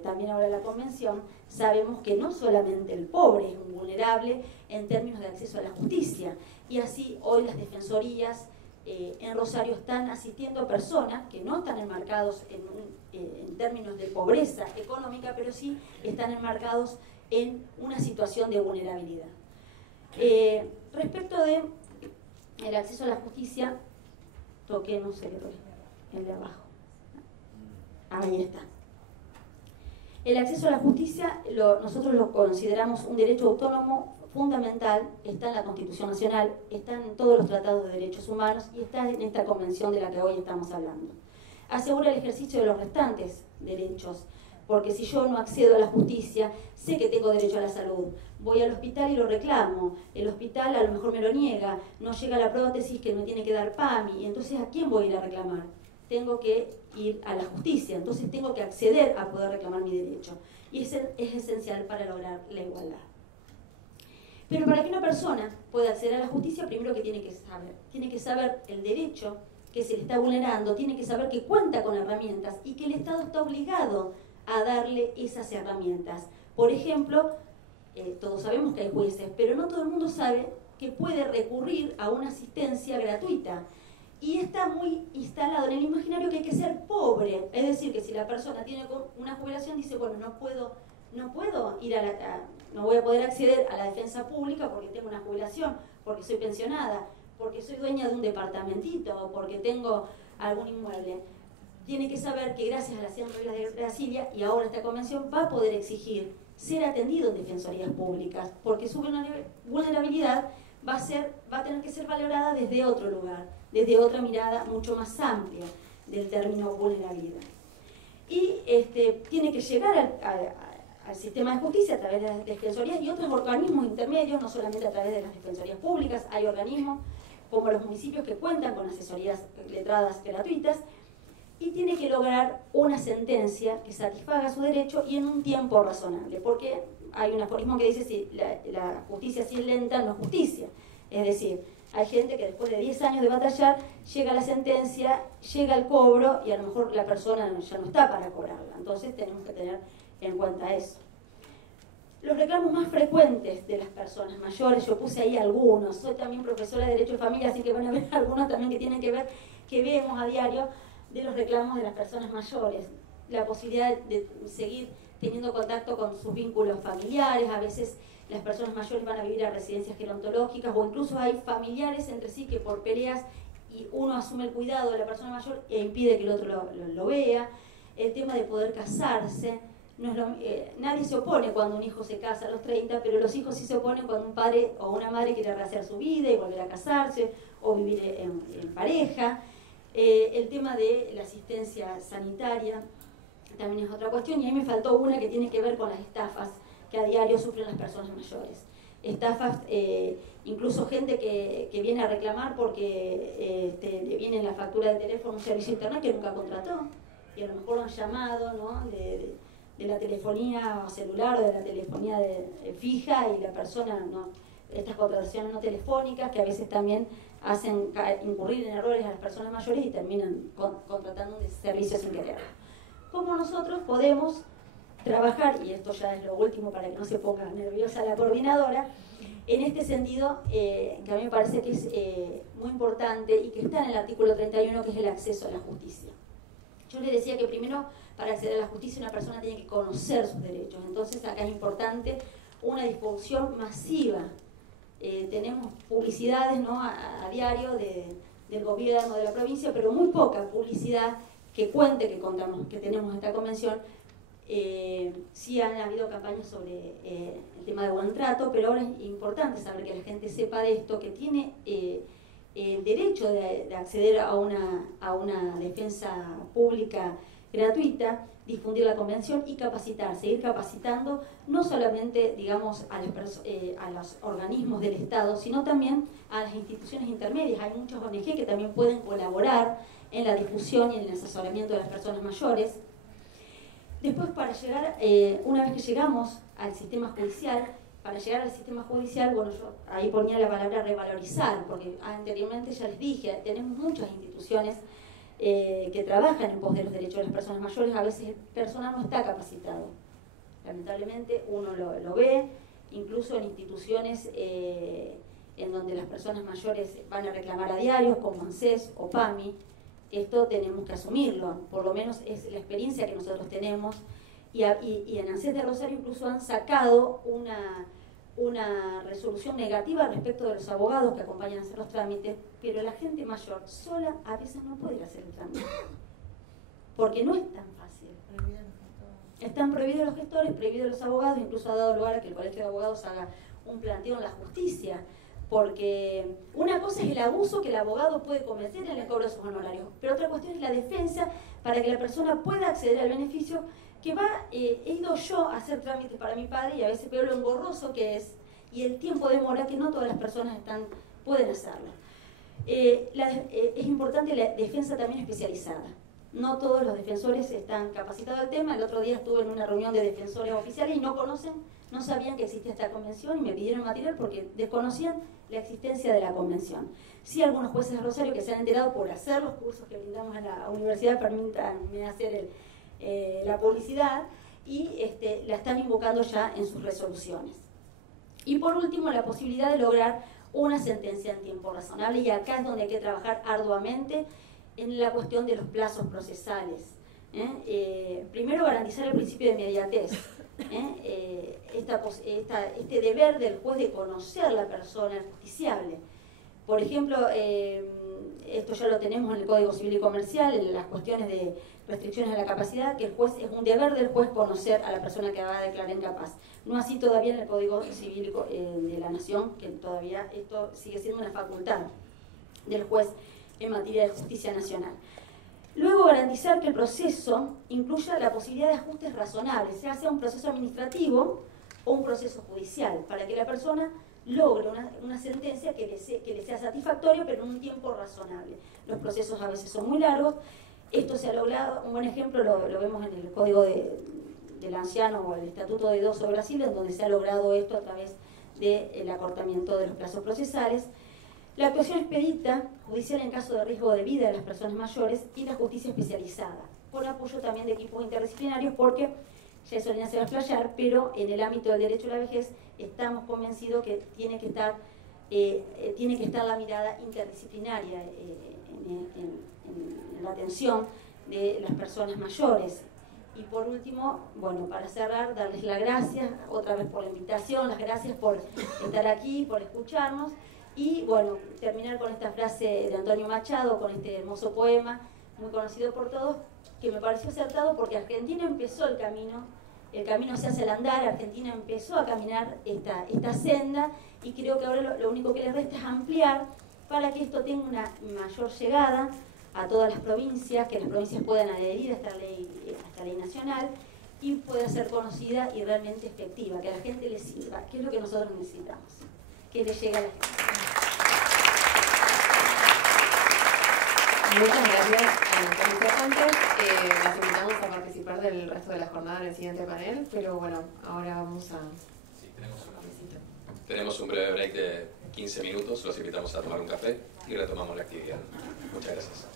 también ahora la convención, sabemos que no solamente el pobre es un vulnerable en términos de acceso a la justicia, y así hoy las defensorías en Rosario están asistiendo a personas que no están enmarcados en términos de pobreza económica, pero sí están enmarcados en una situación de vulnerabilidad. Respecto de el acceso a la justicia, toqué, no sé qué toqué, el de abajo. Ahí está. El acceso a la justicia nosotros lo consideramos un derecho autónomo fundamental, está en la Constitución Nacional, está en todos los tratados de derechos humanos y está en esta convención de la que hoy estamos hablando. Asegura el ejercicio de los restantes derechos, porque si yo no accedo a la justicia, sé que tengo derecho a la salud. Voy al hospital y lo reclamo. El hospital a lo mejor me lo niega. No llega la prótesis que me tiene que dar PAMI. Entonces, ¿a quién voy a ir a reclamar? Tengo que ir a la justicia. Entonces, tengo que acceder a poder reclamar mi derecho. Y ese es esencial para lograr la igualdad. Pero para que una persona pueda acceder a la justicia, primero que tiene que saber el derecho que se le está vulnerando, tiene que saber que cuenta con herramientas y que el Estado está obligado a darle esas herramientas. Por ejemplo, todos sabemos que hay jueces, pero no todo el mundo sabe que puede recurrir a una asistencia gratuita. Y está muy instalado en el imaginario que hay que ser pobre. Es decir, que si la persona tiene una jubilación, dice, bueno, no puedo ir no voy a poder acceder a la defensa pública porque tengo una jubilación, porque soy pensionada, porque soy dueña de un departamentito, o porque tengo algún inmueble. Tiene que saber que gracias a las 100 reglas de Brasilia y ahora esta convención va a poder exigir ser atendido en defensorías públicas, porque su vulnerabilidad va a tener que ser valorada desde otro lugar, desde otra mirada mucho más amplia del término vulnerabilidad. Y tiene que llegar al sistema de justicia a través de las defensorías y otros organismos intermedios, no solamente a través de las defensorías públicas. Hay organismos como los municipios que cuentan con asesorías letradas gratuitas, y tiene que lograr una sentencia que satisfaga su derecho y en un tiempo razonable, porque hay un aforismo que dice si la justicia si es lenta no es justicia. Es decir, hay gente que después de 10 años de batallar llega la sentencia, llega el cobro y a lo mejor la persona ya no está para cobrarla. Entonces tenemos que tener en cuenta eso. Los reclamos más frecuentes de las personas mayores, yo puse ahí algunos, soy también profesora de Derecho de Familia, así que van a ver algunos también que tienen que ver, que vemos a diario, de los reclamos de las personas mayores. La posibilidad de seguir teniendo contacto con sus vínculos familiares, a veces las personas mayores van a vivir a residencias gerontológicas o incluso hay familiares entre sí que por peleas y uno asume el cuidado de la persona mayor e impide que el otro lo vea. El tema de poder casarse. No es nadie se opone cuando un hijo se casa a los 30, pero los hijos sí se oponen cuando un padre o una madre quiere rehacer su vida y volver a casarse o vivir en pareja. El tema de la asistencia sanitaria también es otra cuestión, y ahí me faltó una que tiene que ver con las estafas que a diario sufren las personas mayores. Estafas, incluso gente que viene a reclamar porque le viene en la factura de teléfono un servicio de internet que nunca contrató. y a lo mejor lo han llamado, ¿no? de la telefonía celular o de la telefonía fija, y la persona, ¿no? Estas contrataciones no telefónicas que a veces también hacen incurrir en errores a las personas mayores y terminan contratando un servicio sin querer. ¿Cómo nosotros podemos trabajar, y esto ya es lo último para que no se ponga nerviosa la coordinadora, en este sentido, que a mí me parece que es muy importante y que está en el artículo 31, que es el acceso a la justicia? Yo les decía que primero, para acceder a la justicia, una persona tiene que conocer sus derechos. Entonces acá es importante una difusión masiva. Tenemos publicidades, ¿no? a diario del gobierno, de la provincia, pero muy poca publicidad que cuente que tenemos esta convención. Sí han habido campañas sobre el tema de buen trato, pero ahora es importante saber que la gente sepa de esto, que tiene el derecho de acceder a una defensa pública gratuita, difundir la convención y capacitar, seguir capacitando no solamente, digamos, a los organismos del Estado, sino también a las instituciones intermedias. Hay muchas ONG que también pueden colaborar en la difusión y en el asesoramiento de las personas mayores. Después, para llegar, una vez que llegamos al sistema judicial, bueno, yo ahí ponía la palabra revalorizar, porque anteriormente ya les dije, tenemos muchas instituciones que trabajan en pos de los derechos de las personas mayores. A veces el personal no está capacitado. Lamentablemente uno lo ve, incluso en instituciones en donde las personas mayores van a reclamar a diario, como ANSES o PAMI. Esto tenemos que asumirlo, por lo menos es la experiencia que nosotros tenemos. Y en ANSES de Rosario incluso han sacado una resolución negativa respecto de los abogados que acompañan a hacer los trámites, pero la gente mayor sola a veces no puede hacer el trámite, porque no es tan fácil. Están prohibidos los gestores, prohibidos los abogados, incluso ha dado lugar a que el Colegio de Abogados haga un planteo en la justicia, porque una cosa es el abuso que el abogado puede cometer en el cobro de sus honorarios, pero otra cuestión es la defensa para que la persona pueda acceder al beneficio que he ido yo a hacer trámites para mi padre, y a veces veo lo engorroso que es y el tiempo de demora que no todas las personas pueden hacerlo. Es importante la defensa también especializada. No todos los defensores están capacitados al tema. El otro día estuve en una reunión de defensores oficiales y no sabían que existía esta convención y me pidieron material porque desconocían la existencia de la convención. Sí, algunos jueces de Rosario que se han enterado por hacer los cursos que brindamos en la universidad, permítanme hacer la publicidad, y la están invocando ya en sus resoluciones. Y por último, la posibilidad de lograr una sentencia en tiempo razonable, y acá es donde hay que trabajar arduamente en la cuestión de los plazos procesales. Primero, garantizar el principio de inmediatez. Este deber del juez de conocer a la persona justiciable. Por ejemplo, esto ya lo tenemos en el Código Civil y Comercial, en las cuestiones de restricciones a la capacidad, que es un deber del juez conocer a la persona que va a declarar incapaz. No así todavía en el Código Civil de la Nación, que todavía esto sigue siendo una facultad del juez en materia de justicia nacional. Luego, garantizar que el proceso incluya la posibilidad de ajustes razonables, ya sea un proceso administrativo o un proceso judicial, para que la persona logre una sentencia que le sea satisfactoria, pero en un tiempo razonable. Los procesos a veces son muy largos. Esto se ha logrado, un buen ejemplo lo vemos en el Código del Anciano o el Estatuto de Idoso de Brasil, en donde se ha logrado esto a través del acortamiento de los plazos procesales. La actuación expedita judicial en caso de riesgo de vida de las personas mayores, y la justicia especializada, con apoyo también de equipos interdisciplinarios, porque ya eso se va a explayar, pero en el ámbito del derecho a la vejez estamos convencidos que tiene que estar la mirada interdisciplinaria en la atención de las personas mayores. Y por último, bueno, para cerrar, darles las gracias otra vez por la invitación, las gracias por estar aquí, por escucharnos, y bueno, terminar con esta frase de Antonio Machado, con este hermoso poema, muy conocido por todos, que me pareció acertado porque Argentina empezó el camino se hace al andar, Argentina empezó a caminar esta senda, y creo que ahora lo único que les resta es ampliar para que esto tenga una mayor llegada a todas las provincias, que las provincias puedan adherir a esta ley nacional y pueda ser conocida y realmente efectiva, que a la gente le sirva, que es lo que nosotros necesitamos, que le llegue a la gente. Muchas gracias a nuestros disertantes. Las invitamos a participar del resto de la jornada en el siguiente panel, pero bueno, ahora vamos a... Sí, tenemos un breve break de 15 minutos, los invitamos a tomar un café y retomamos la actividad. Muchas gracias.